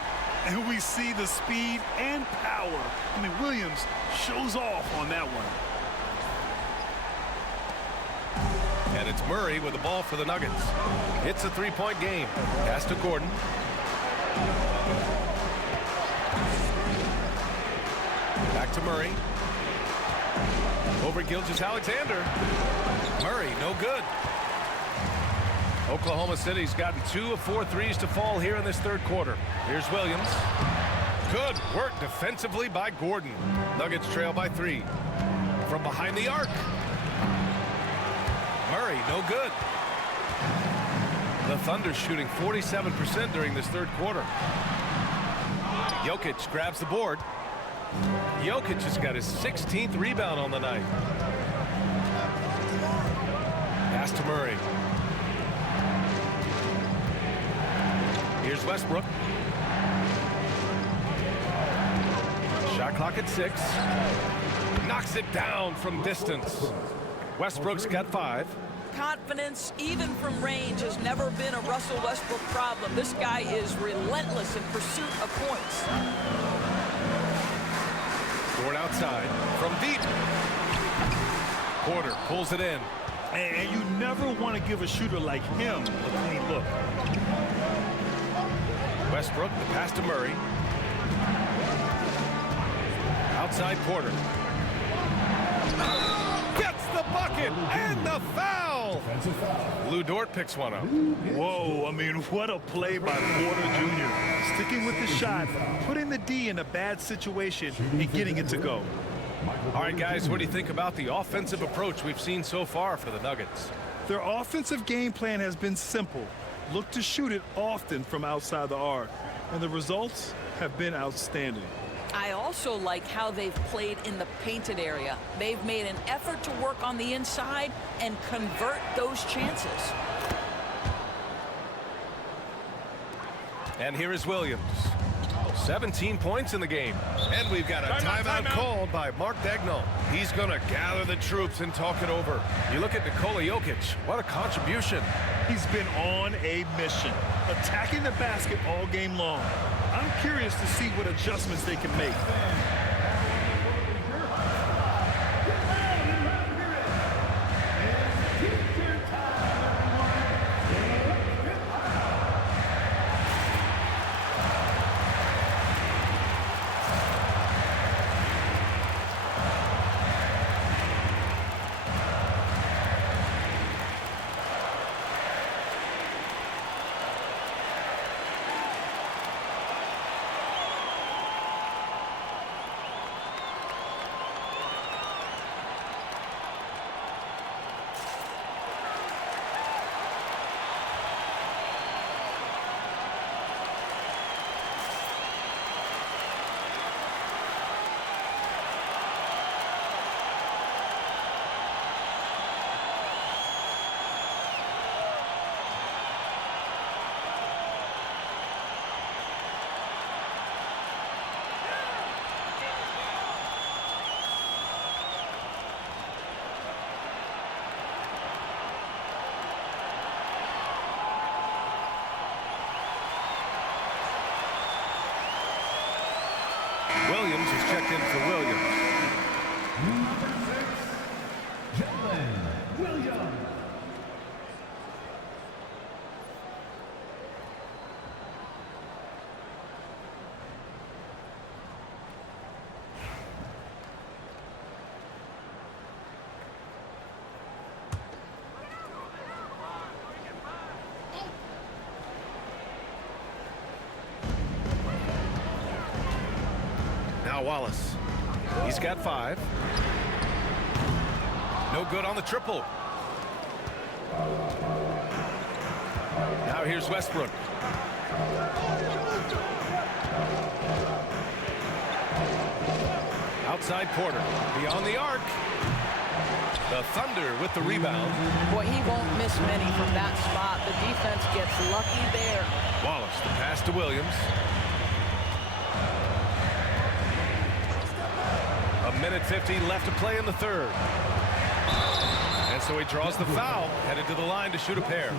And we see the speed and power. I mean, Williams shows off on that one. And it's Murray with the ball for the Nuggets. It's a 3-point game. Pass to Gordon. Back to Murray. Over Gilgeous-Alexander. Murray, no good. Oklahoma City's gotten 2 of 4 threes to fall here in this 3rd quarter. Here's Williams. Good work defensively by Gordon. Nuggets trail by 3. From behind the arc. Murray, no good. The Thunder shooting 47% during this 3rd quarter. Jokic grabs the board. Jokic has got his 16th rebound on the night. Pass to Murray. Here's Westbrook. Shot clock at 6. Knocks it down from distance. Westbrook's got 5. Confidence, even from range, has never been a Russell Westbrook problem. This guy is relentless in pursuit of points. Dort outside from deep. Porter pulls it in. And you never want to give a shooter like him a clean look. Westbrook, the pass to Murray. Outside Porter. Gets the bucket and the foul. Lou Dort picks one up. Whoa, I mean, what a play by Porter Jr. Sticking with the shot, putting the D in a bad situation and getting it to go. All right, guys, what do you think about the offensive approach we've seen so far for the Nuggets? Their offensive game plan has been simple. Look to shoot it often from outside the arc, and the results have been outstanding. I also like how they've played in the painted area. They've made an effort to work on the inside and convert those chances. And here is Williams. 17 points in the game. And we've got a timeout called by Mark Dagnall. He's going to gather the troops and talk it over. You look at Nikola Jokic. What a contribution. He's been on a mission, attacking the basket all game long. I'm curious to see what adjustments they can make. Williams is checked in for Williams. Number 6, Jalen Williams. Now Wallace. He's got 5. No good on the triple. Now here's Westbrook. Outside Porter. Beyond the arc. The Thunder with the rebound. Boy, he won't miss many from that spot. The defense gets lucky there. Wallace, the pass to Williams. A minute 50 left to play in the third. And so he draws the foul, headed to the line to shoot a pair.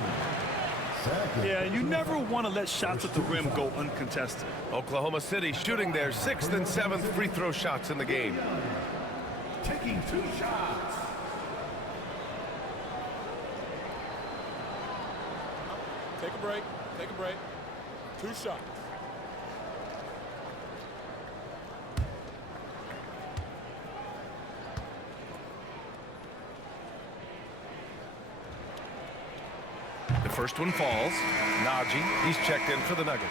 Yeah, you never want to let shots at the rim go uncontested. Oklahoma City shooting their 6th and 7th free throw shots in the game. Taking 2 shots. Take a break. Take a break. 2 shots. The first one falls. Najee, he's checked in for the Nuggets.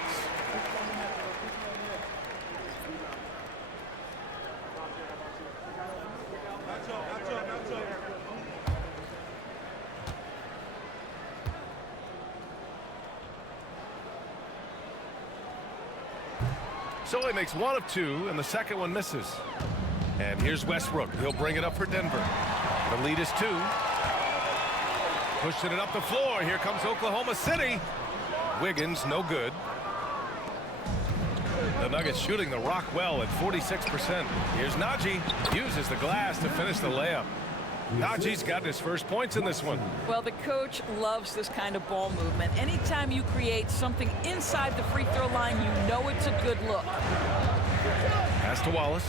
So he makes 1 of 2, and the second one misses. And here's Westbrook. He'll bring it up for Denver. The lead is 2. Pushing it up the floor. Here comes Oklahoma City. Wiggins, no good. The Nuggets shooting the rock well at 46%. Here's Najee. Uses the glass to finish the layup. Najee's got his first points in this one. Well, the coach loves this kind of ball movement. Anytime you create something inside the free throw line, you know it's a good look. Pass to Wallace.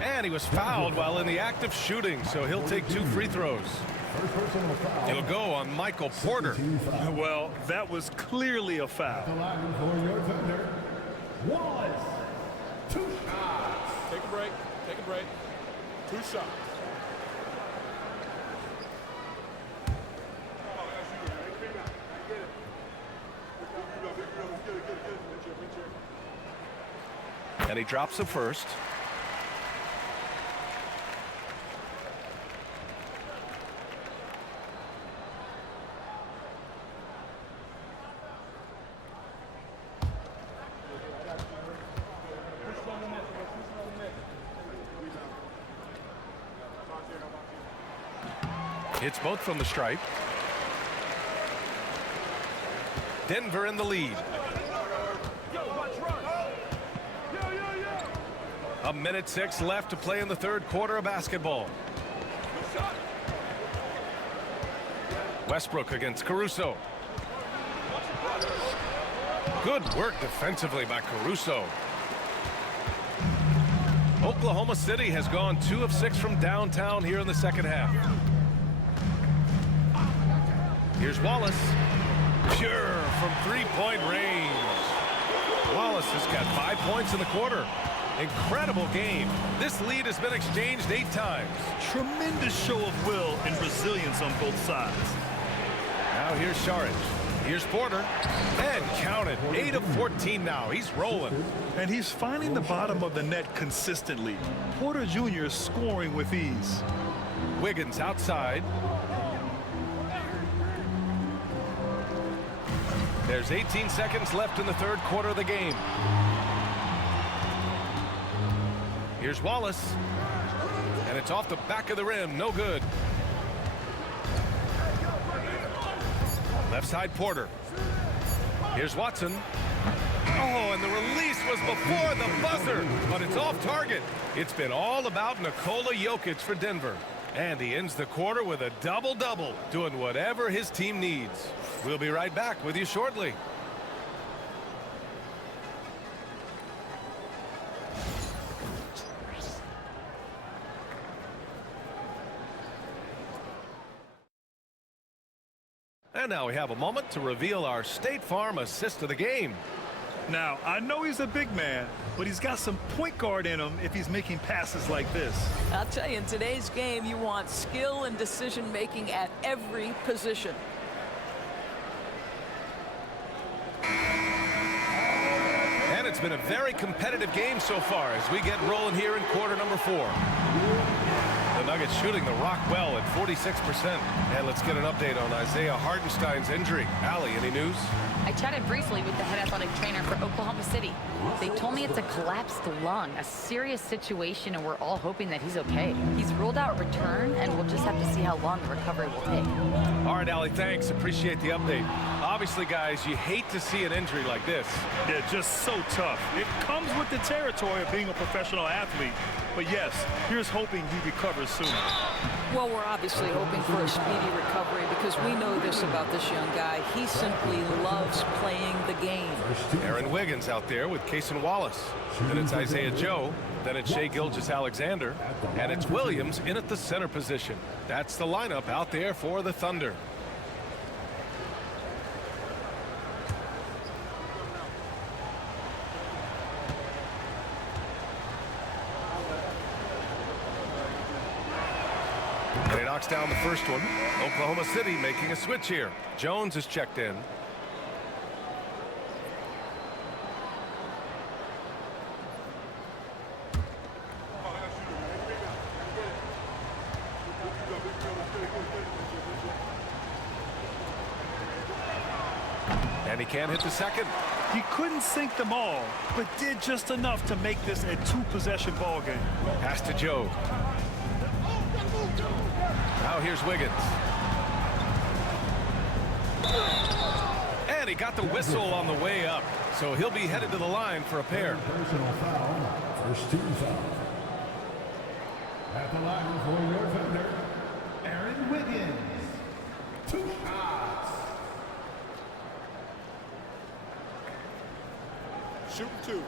And he was fouled while in the act of shooting, so he'll take 2 free throws. It'll go on Michael Porter. Well, that was clearly a foul. The line for your defender, Wallace. 2 shots. Take a break. Take a break. 2 shots. And he drops the first. Hits both from the stripe. Denver in the lead. A minute 6 left to play in the third quarter of basketball. Westbrook against Caruso. Good work defensively by Caruso. Oklahoma City has gone 2 of 6 from downtown here in the second half. Here's Wallace. Pure from three-point range. Wallace has got 5 points in the quarter. Incredible game. This lead has been exchanged 8 times. Tremendous show of will and resilience on both sides. Now here's Saric. Here's Porter. And count it. 8 of 14 now. He's rolling. And he's finding the bottom of the net consistently. Porter Jr. is scoring with ease. Wiggins outside. There's 18 seconds left in the third quarter of the game. Here's Wallace. And it's off the back of the rim. No good. Left side Porter. Here's Watson. Oh, and the release was before the buzzer, but it's off target. It's been all about Nikola Jokic for Denver. And he ends the quarter with a double-double, doing whatever his team needs. We'll be right back with you shortly. And now we have a moment to reveal our State Farm assist of the game. Now, I know he's a big man, but he's got some point guard in him if he's making passes like this. I'll tell you, in today's game, you want skill and decision-making at every position. And it's been a very competitive game so far as we get rolling here in quarter number 4. The Nuggets shooting the rock well at 46%. And let's get an update on Isaiah Hartenstein's injury. Allie, any news? I chatted briefly with the head athletic trainer for Oklahoma City. They told me it's a collapsed lung, a serious situation, and we're all hoping that he's okay. He's ruled out return, and we'll just have to see how long the recovery will take. All right, Allie, thanks. Appreciate the update. Obviously, guys, you hate to see an injury like this. Yeah, just so tough. It comes with the territory of being a professional athlete. But yes, here's hoping he recovers soon. Well, we're obviously hoping for a speedy recovery because we know this about this young guy. He simply loves playing the game. Aaron Wiggins out there with Cason Wallace. Then it's Isaiah Joe. Then it's Shai Gilgeous-Alexander. And it's Williams in at the center position. That's the lineup out there for the Thunder. And he knocks down the first one. Oklahoma City making a switch here. Jones is checked in. And he can't hit the second. He couldn't sink them all, but did just enough to make this a 2-possession ball game. Pass to Joe. Now here's Wiggins. And he got the whistle on the way up. So he'll be headed to the line for a pair. Personal foul. First team foul. At the line for your offender, Aaron Wiggins. 2 shots. Shooting 2.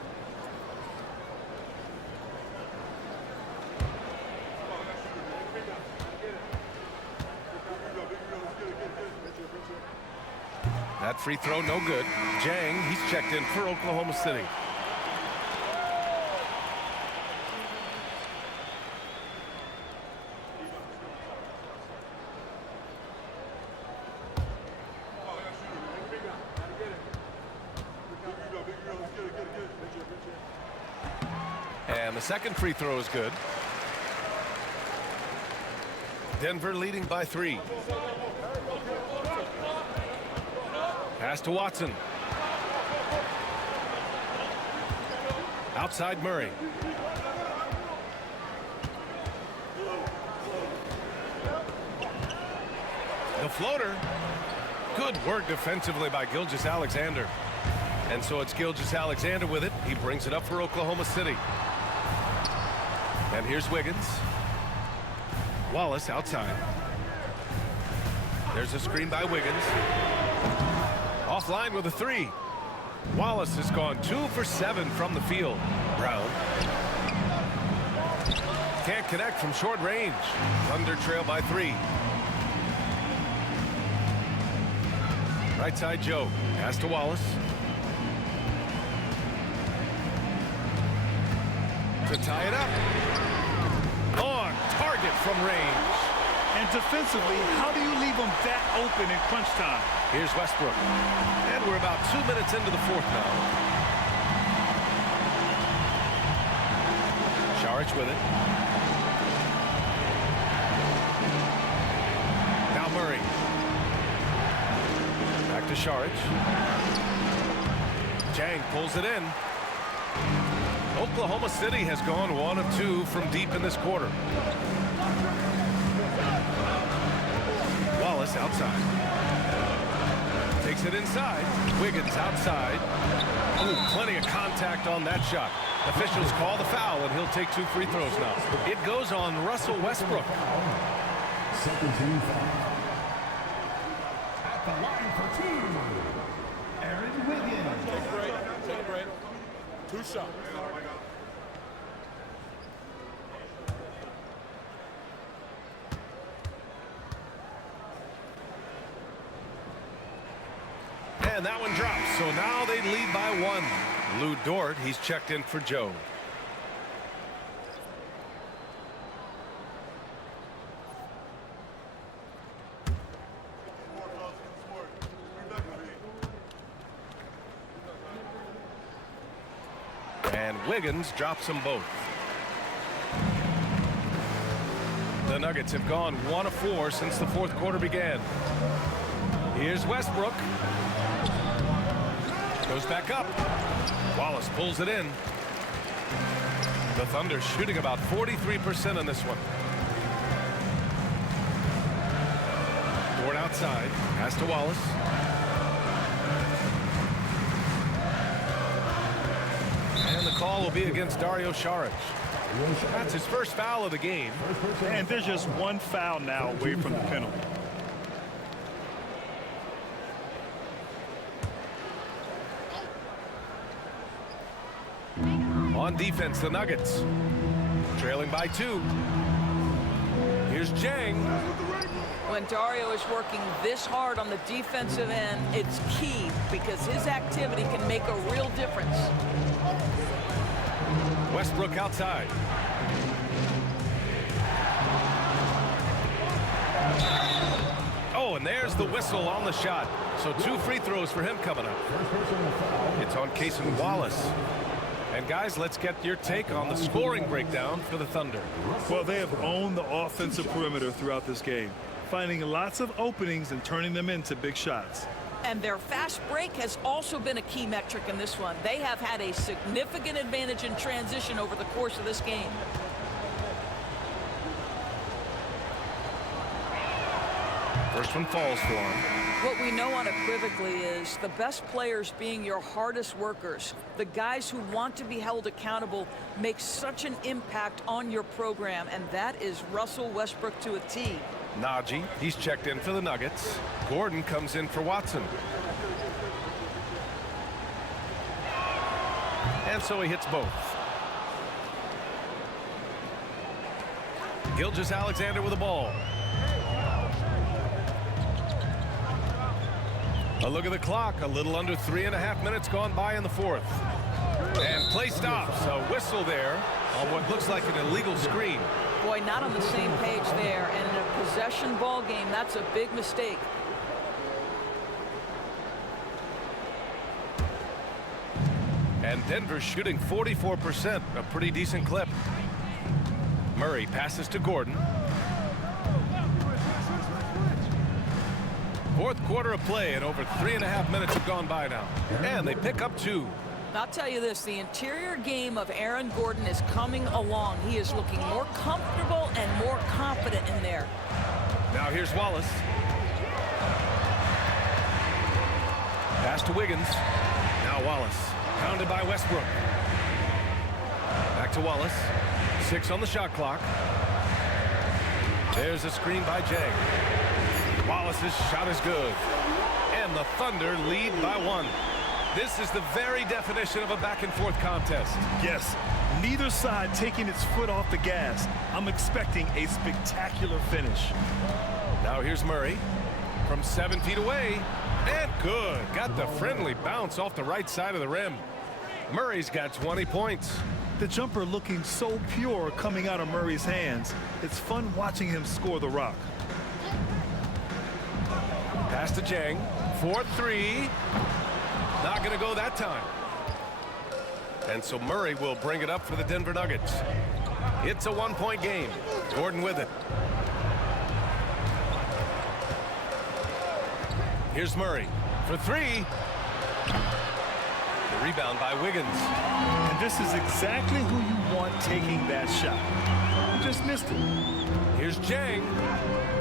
That free throw no good. Jang, he's checked in for Oklahoma City. And the second free throw is good. Denver leading by 3. Pass to Watson. Outside Murray. The floater. Good work defensively by Gilgeous-Alexander. And so it's Gilgeous-Alexander with it. He brings it up for Oklahoma City. And here's Wiggins. Wallace outside. There's a screen by Wiggins. Offline with a three. Wallace has gone 2 for 7 from the field. Brown. Can't connect from short range. Thunder trail by 3. Right side Joe. Pass to Wallace. To tie it up. On target from range. And defensively, how do you leave them that open in crunch time? Here's Westbrook. And we're about 2 minutes into the fourth now. Saric with it. Now Murray. Back to Saric. Jang pulls it in. Oklahoma City has gone 1 of 2 from deep in this quarter. Wallace outside. Takes it inside. Wiggins outside. Ooh, plenty of contact on that shot. Officials call the foul, and he'll take 2 free throws now. It goes on Russell Westbrook. Second team foul. At the line for 2. Aaron Wiggins. Take a break. Take a break. 2 shots. And that one drops, so now they lead by 1. Lou Dort, he's checked in for Joe. And Wiggins drops them both. The Nuggets have gone 1 of 4 since the fourth quarter began. Here's Westbrook. Goes back up. Wallace pulls it in. The Thunder shooting about 43% on this one. Dort outside. Pass to Wallace. And the call will be against Dario Saric. That's his first foul of the game. And there's just 1 foul now away from the penalty. On defense, the Nuggets trailing by 2. Here's Jang. When Dario is working this hard on the defensive end, it's key because his activity can make a real difference. Westbrook outside. Oh, and there's the whistle on the shot. So 2 free throws for him coming up. It's on Cason Wallace. And guys, let's get your take on the scoring breakdown for the Thunder. Well, they have owned the offensive perimeter throughout this game, finding lots of openings and turning them into big shots. And their fast break has also been a key metric in this one. They have had a significant advantage in transition over the course of this game. First one falls for him. What we know unequivocally is the best players being your hardest workers, the guys who want to be held accountable, make such an impact on your program, and that is Russell Westbrook to a T. Najee, he's checked in for the Nuggets. Gordon comes in for Watson. And so he hits both. Gilgeous-Alexander with the ball. A look at the clock. A little under 3.5 minutes gone by in the fourth. And play stops. A whistle there on what looks like an illegal screen. Boy, not on the same page there. And in a possession ball game, that's a big mistake. And Denver's shooting 44%, a pretty decent clip. Murray passes to Gordon. Fourth quarter of play, and over 3.5 minutes have gone by now. And they pick up 2. I'll tell you this, the interior game of Aaron Gordon is coming along. He is looking more comfortable and more confident in there. Now here's Wallace. Pass to Wiggins. Now Wallace. Pounded by Westbrook. Back to Wallace. 6 on the shot clock. There's a screen by Jang. Wallace's shot is good. And the Thunder lead by 1. This is the very definition of a back-and-forth contest. Yes, neither side taking its foot off the gas. I'm expecting a spectacular finish. Now here's Murray from 7 feet away. And good. Got the friendly bounce off the right side of the rim. Murray's got 20 points. The jumper looking so pure coming out of Murray's hands. It's fun watching him score the rock. Pass to Jang. 4-3. Not going to go that time. And so Murray will bring it up for the Denver Nuggets. It's a 1-point game. Gordon with it. Here's Murray for 3. The rebound by Wiggins. And this is exactly who you want taking that shot. You just missed it. Here's Jang.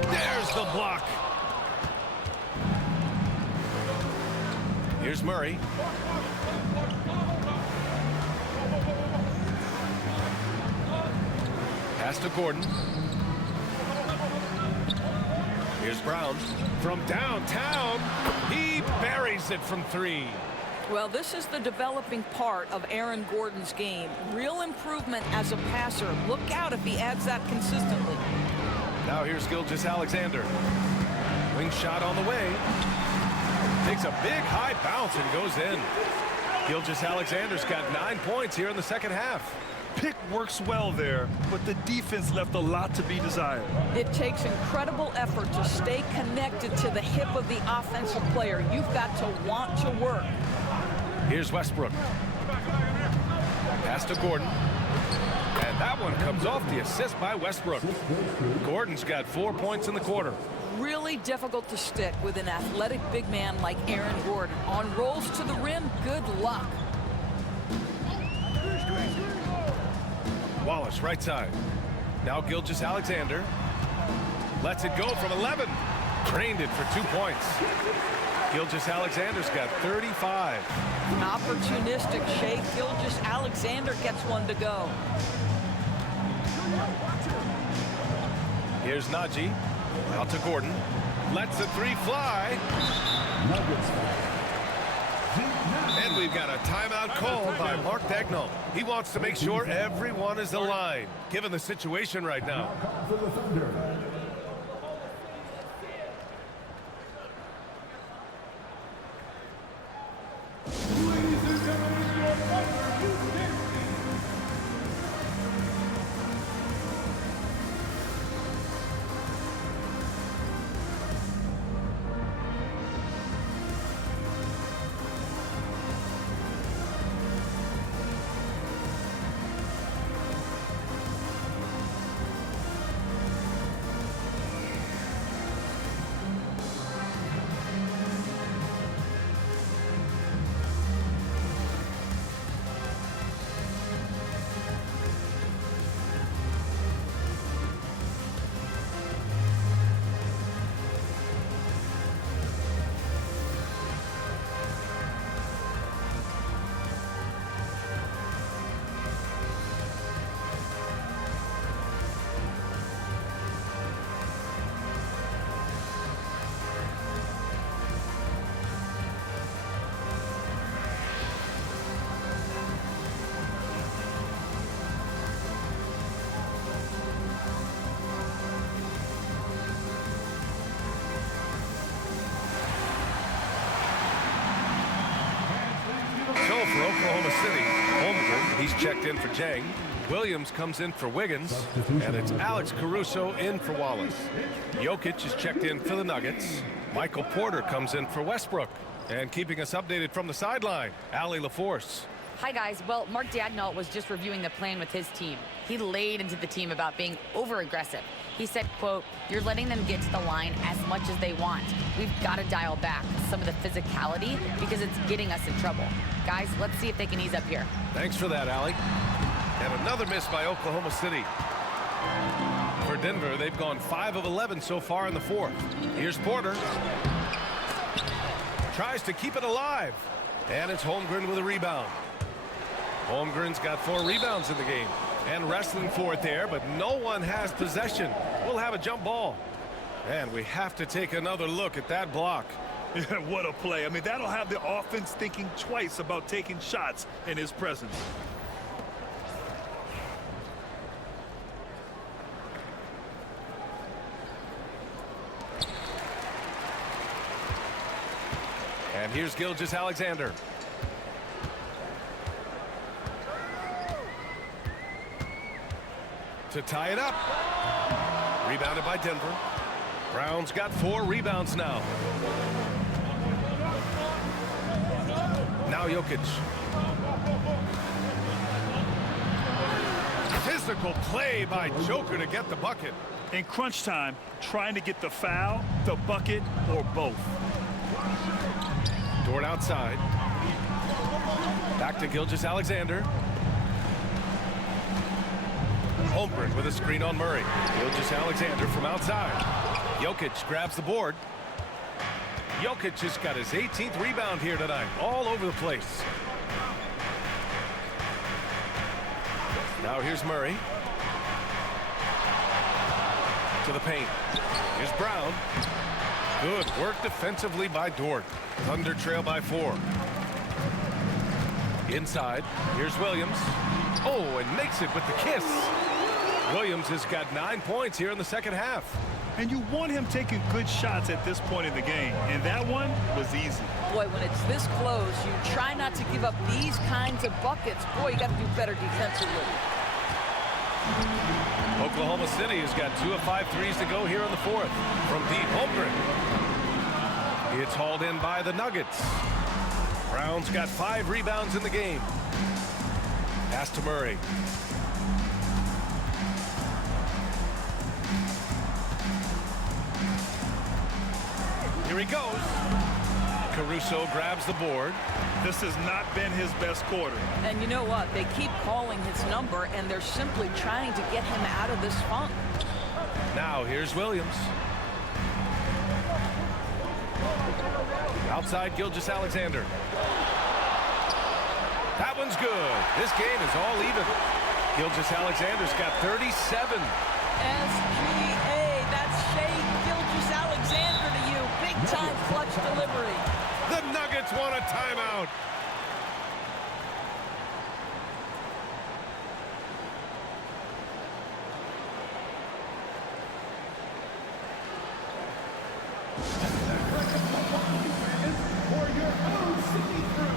There's the block. Here's Murray. Pass to Gordon. Here's Brown from downtown. He buries it from 3. Well, this is the developing part of Aaron Gordon's game. Real improvement as a passer. Look out if he adds that consistently. Now here's Gilgeous-Alexander. Wing shot on the way. Takes a big high bounce and goes in. Gilgeous-Alexander's got 9 points here in the second half. Pick works well there, but the defense left a lot to be desired. It takes incredible effort to stay connected to the hip of the offensive player. You've got to want to work. Here's Westbrook. Pass to Gordon. And that one comes off the assist by Westbrook. Gordon's got 4 points in the quarter. Really difficult to stick with an athletic big man like Aaron Gordon. On rolls to the rim, good luck. Wallace, right side. Now Gilgeous-Alexander. Lets it go from 11. Drained it for 2 points. Gilgeous-Alexander's got 35. An opportunistic shake. Gilgeous-Alexander gets one to go. Here's Najee. Out to Gordon. Lets the 3 fly. And we've got a timeout called by Mark Daigneault. He wants to make sure everyone is aligned, given the situation right now. For the Thunder. Ladies and gentlemen, your Thunder New King. For Oklahoma City, Holmgren, he's checked in for Jang. Williams comes in for Wiggins, and it's Alex Caruso in for Wallace. Jokic is checked in for the Nuggets. Michael Porter comes in for Westbrook. And keeping us updated from the sideline, Allie LaForce. Hi, guys. Well, Mark Daigneault was just reviewing the plan with his team. He laid into the team about being over-aggressive. He said, quote, "You're letting them get to the line as much as they want. We've got to dial back some of the physicality because it's getting us in trouble. Guys, let's see if they can ease up here." Thanks for that, Allie. And another miss by Oklahoma City. For Denver, they've gone 5 of 11 so far in the fourth. Here's Porter. Tries to keep it alive. And it's Holmgren with a rebound. Holmgren's got 4 rebounds in the game. And wrestling for it there, but no one has possession. We'll have a jump ball. And we have to take another look at that block. Yeah, what a play. I mean, that'll have the offense thinking twice about taking shots in his presence. And here's Gilgeous-Alexander. To tie it up. Rebounded by Denver. Brown's got 4 rebounds now. Now Jokic. Physical play by Joker to get the bucket. In crunch time, trying to get the foul, the bucket, or both. Dort outside. Back to Gilgeous-Alexander. Holmgren with a screen on Murray. Gilgeous-Alexander from outside. Jokic grabs the board. Jokic just got his 18th rebound here tonight. All over the place. Now here's Murray. To the paint. Here's Brown. Good work defensively by Dort. Thunder trail by 4. Inside. Here's Williams. Oh, and makes it with the kiss. Williams has got 9 points here in the second half. And you want him taking good shots at this point in the game. And that one was easy. Boy, when it's this close, you try not to give up these kinds of buckets. Boy, you got to do better defensively. Oklahoma City has got 2 of 5 threes to go here in the 4th. From deep, Holmgren. It's hauled in by the Nuggets. Brown's got 5 rebounds in the game. Pass to Murray. Here he goes. Caruso grabs the board. This has not been his best quarter. And you know what? They keep calling his number, and they're simply trying to get him out of this funk. Now here's Williams. Outside Gilgeous-Alexander. That one's good. This game is all even. Gilgeous-Alexander's got 37. SGA, that's Shea Gilgeous-Alexander to you. Big time clutch delivery. The Nuggets want a timeout. For your own city crew.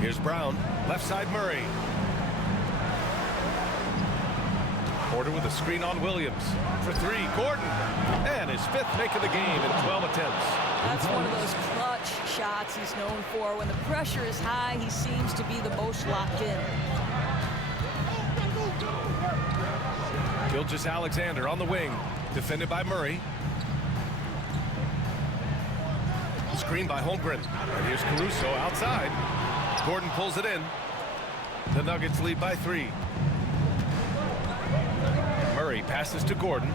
Here's Brown. Left side Murray. Porter with a screen on Williams. For 3, Gordon. And his 5th make of the game in 12 attempts. That's one of those clutch shots he's known for. When the pressure is high, he seems to be the most locked in. Gilgeous-Alexander on the wing, defended by Murray. Screen by Holmgren. And here's Caruso outside. Gordon pulls it in. The Nuggets lead by 3. Murray passes to Gordon.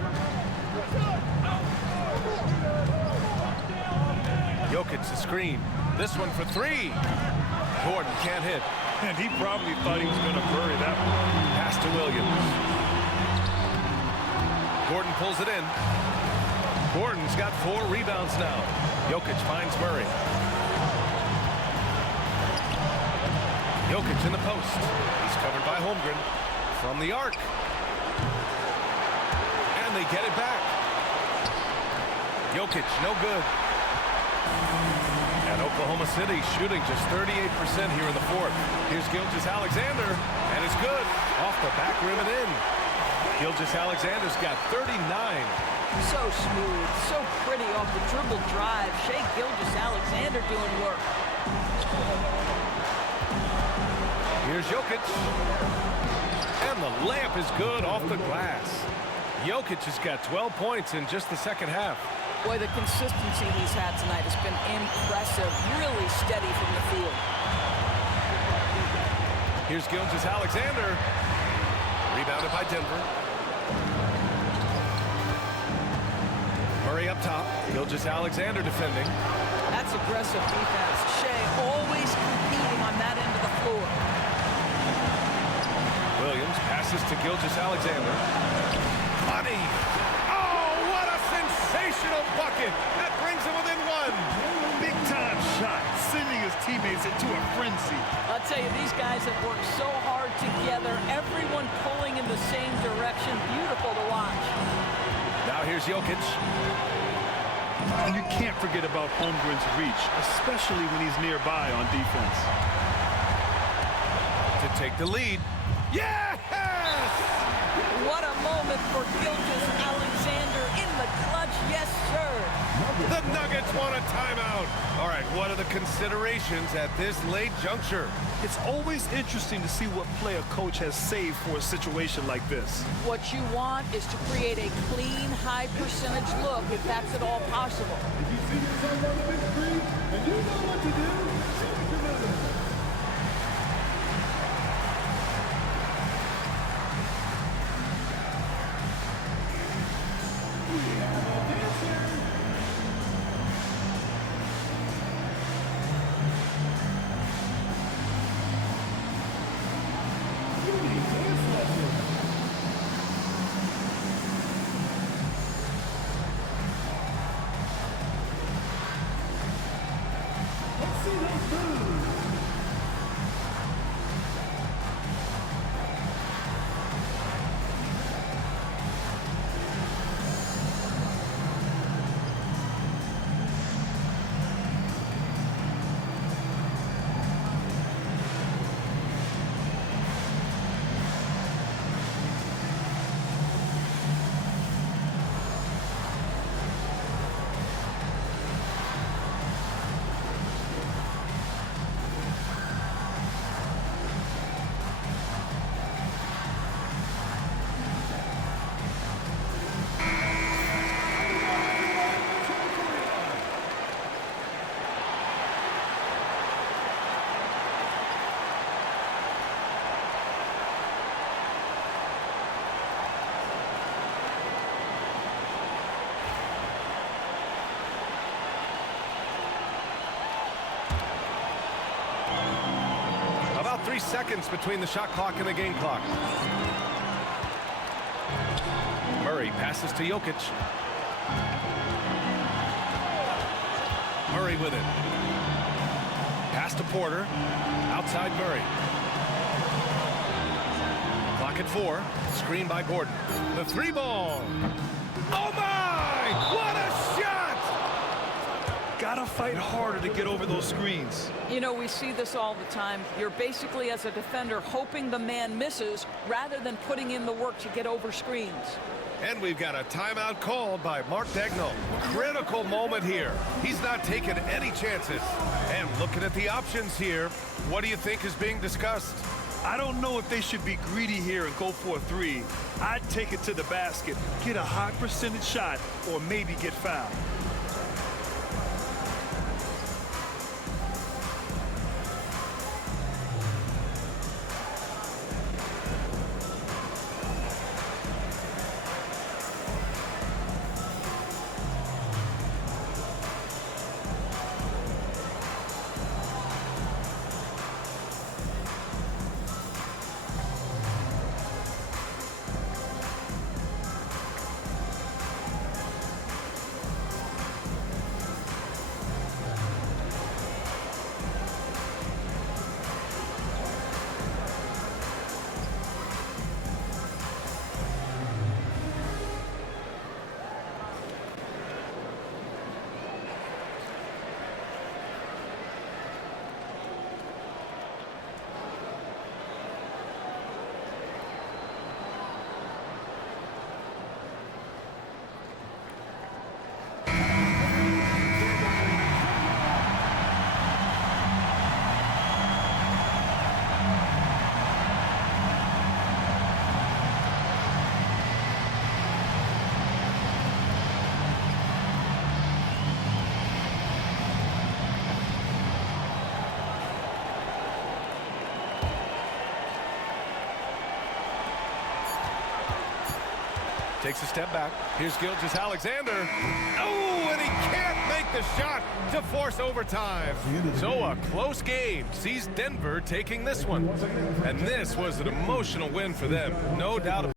Jokic the screen. This one for 3. Gordon can't hit. And he probably thought he was going to bury that one. Pass to Williams. Gordon pulls it in. Gordon's got 4 rebounds now. Jokic finds Murray. Jokic in the post. He's covered by Holmgren from the arc. And they get it back. Jokic, no good. And Oklahoma City shooting just 38% here in the 4th. Here's Gilgeous-Alexander, and it's good. Off the back rim and in. Gilgeous-Alexander's got 39. So smooth, so pretty off the dribble drive. Shai Gilgeous-Alexander doing work. Here's Jokic. And the layup is good off the glass. Jokic has got 12 points in just the second half. Boy, the consistency he's had tonight has been impressive. Really steady from the field. Here's Gilgeous-Alexander. Rebounded by Denver. Murray up top. Gilgeous-Alexander defending. That's aggressive defense. Shai always competing on that end of the floor. Williams passes to Gilgeous-Alexander. Money! Oh, what a sensational bucket! That brings him within 1. Big time shot, sending his teammates into a frenzy. I'll tell you, these guys have worked so hard together. Everyone pulling in the same direction. Beautiful to watch. Now here's Jokic. And you can't forget about Holmgren's reach, especially when he's nearby on defense. To take the lead. Yes! What a moment for Gilgeous-Alexander in the clutch. Yes, sir. The Nuggets want a timeout. All right, what are the considerations at this late juncture? It's always interesting to see what play a coach has saved for a situation like this. What you want is to create a clean, high-percentage look, if that's at all possible. If you see yourself on the big screen and you know what to do, show it to them. We have a dancer. You need dance lessons. Let's see those moves. About 3 seconds between the shot clock and the game clock. Murray passes to Jokic. Murray with it. Pass to Porter. Outside Murray. Clock at 4. Screen by Gordon. The 3 ball. Oh my! What a shot! Gotta fight harder to get over those screens. You know, we see this all the time. You're basically, as a defender, hoping the man misses rather than putting in the work to get over screens. And we've got a timeout called by Mark Daigneault. Critical moment here. He's not taking any chances. And looking at the options here, what do you think is being discussed? I don't know if they should be greedy here and go for a three. I'd take it to the basket, get a high percentage shot, or maybe get fouled. Takes a step back. Here's Gilgeous-Alexander. Oh, and he can't make the shot to force overtime. So a close game sees Denver taking this one. And this was an emotional win for them. No doubt about it.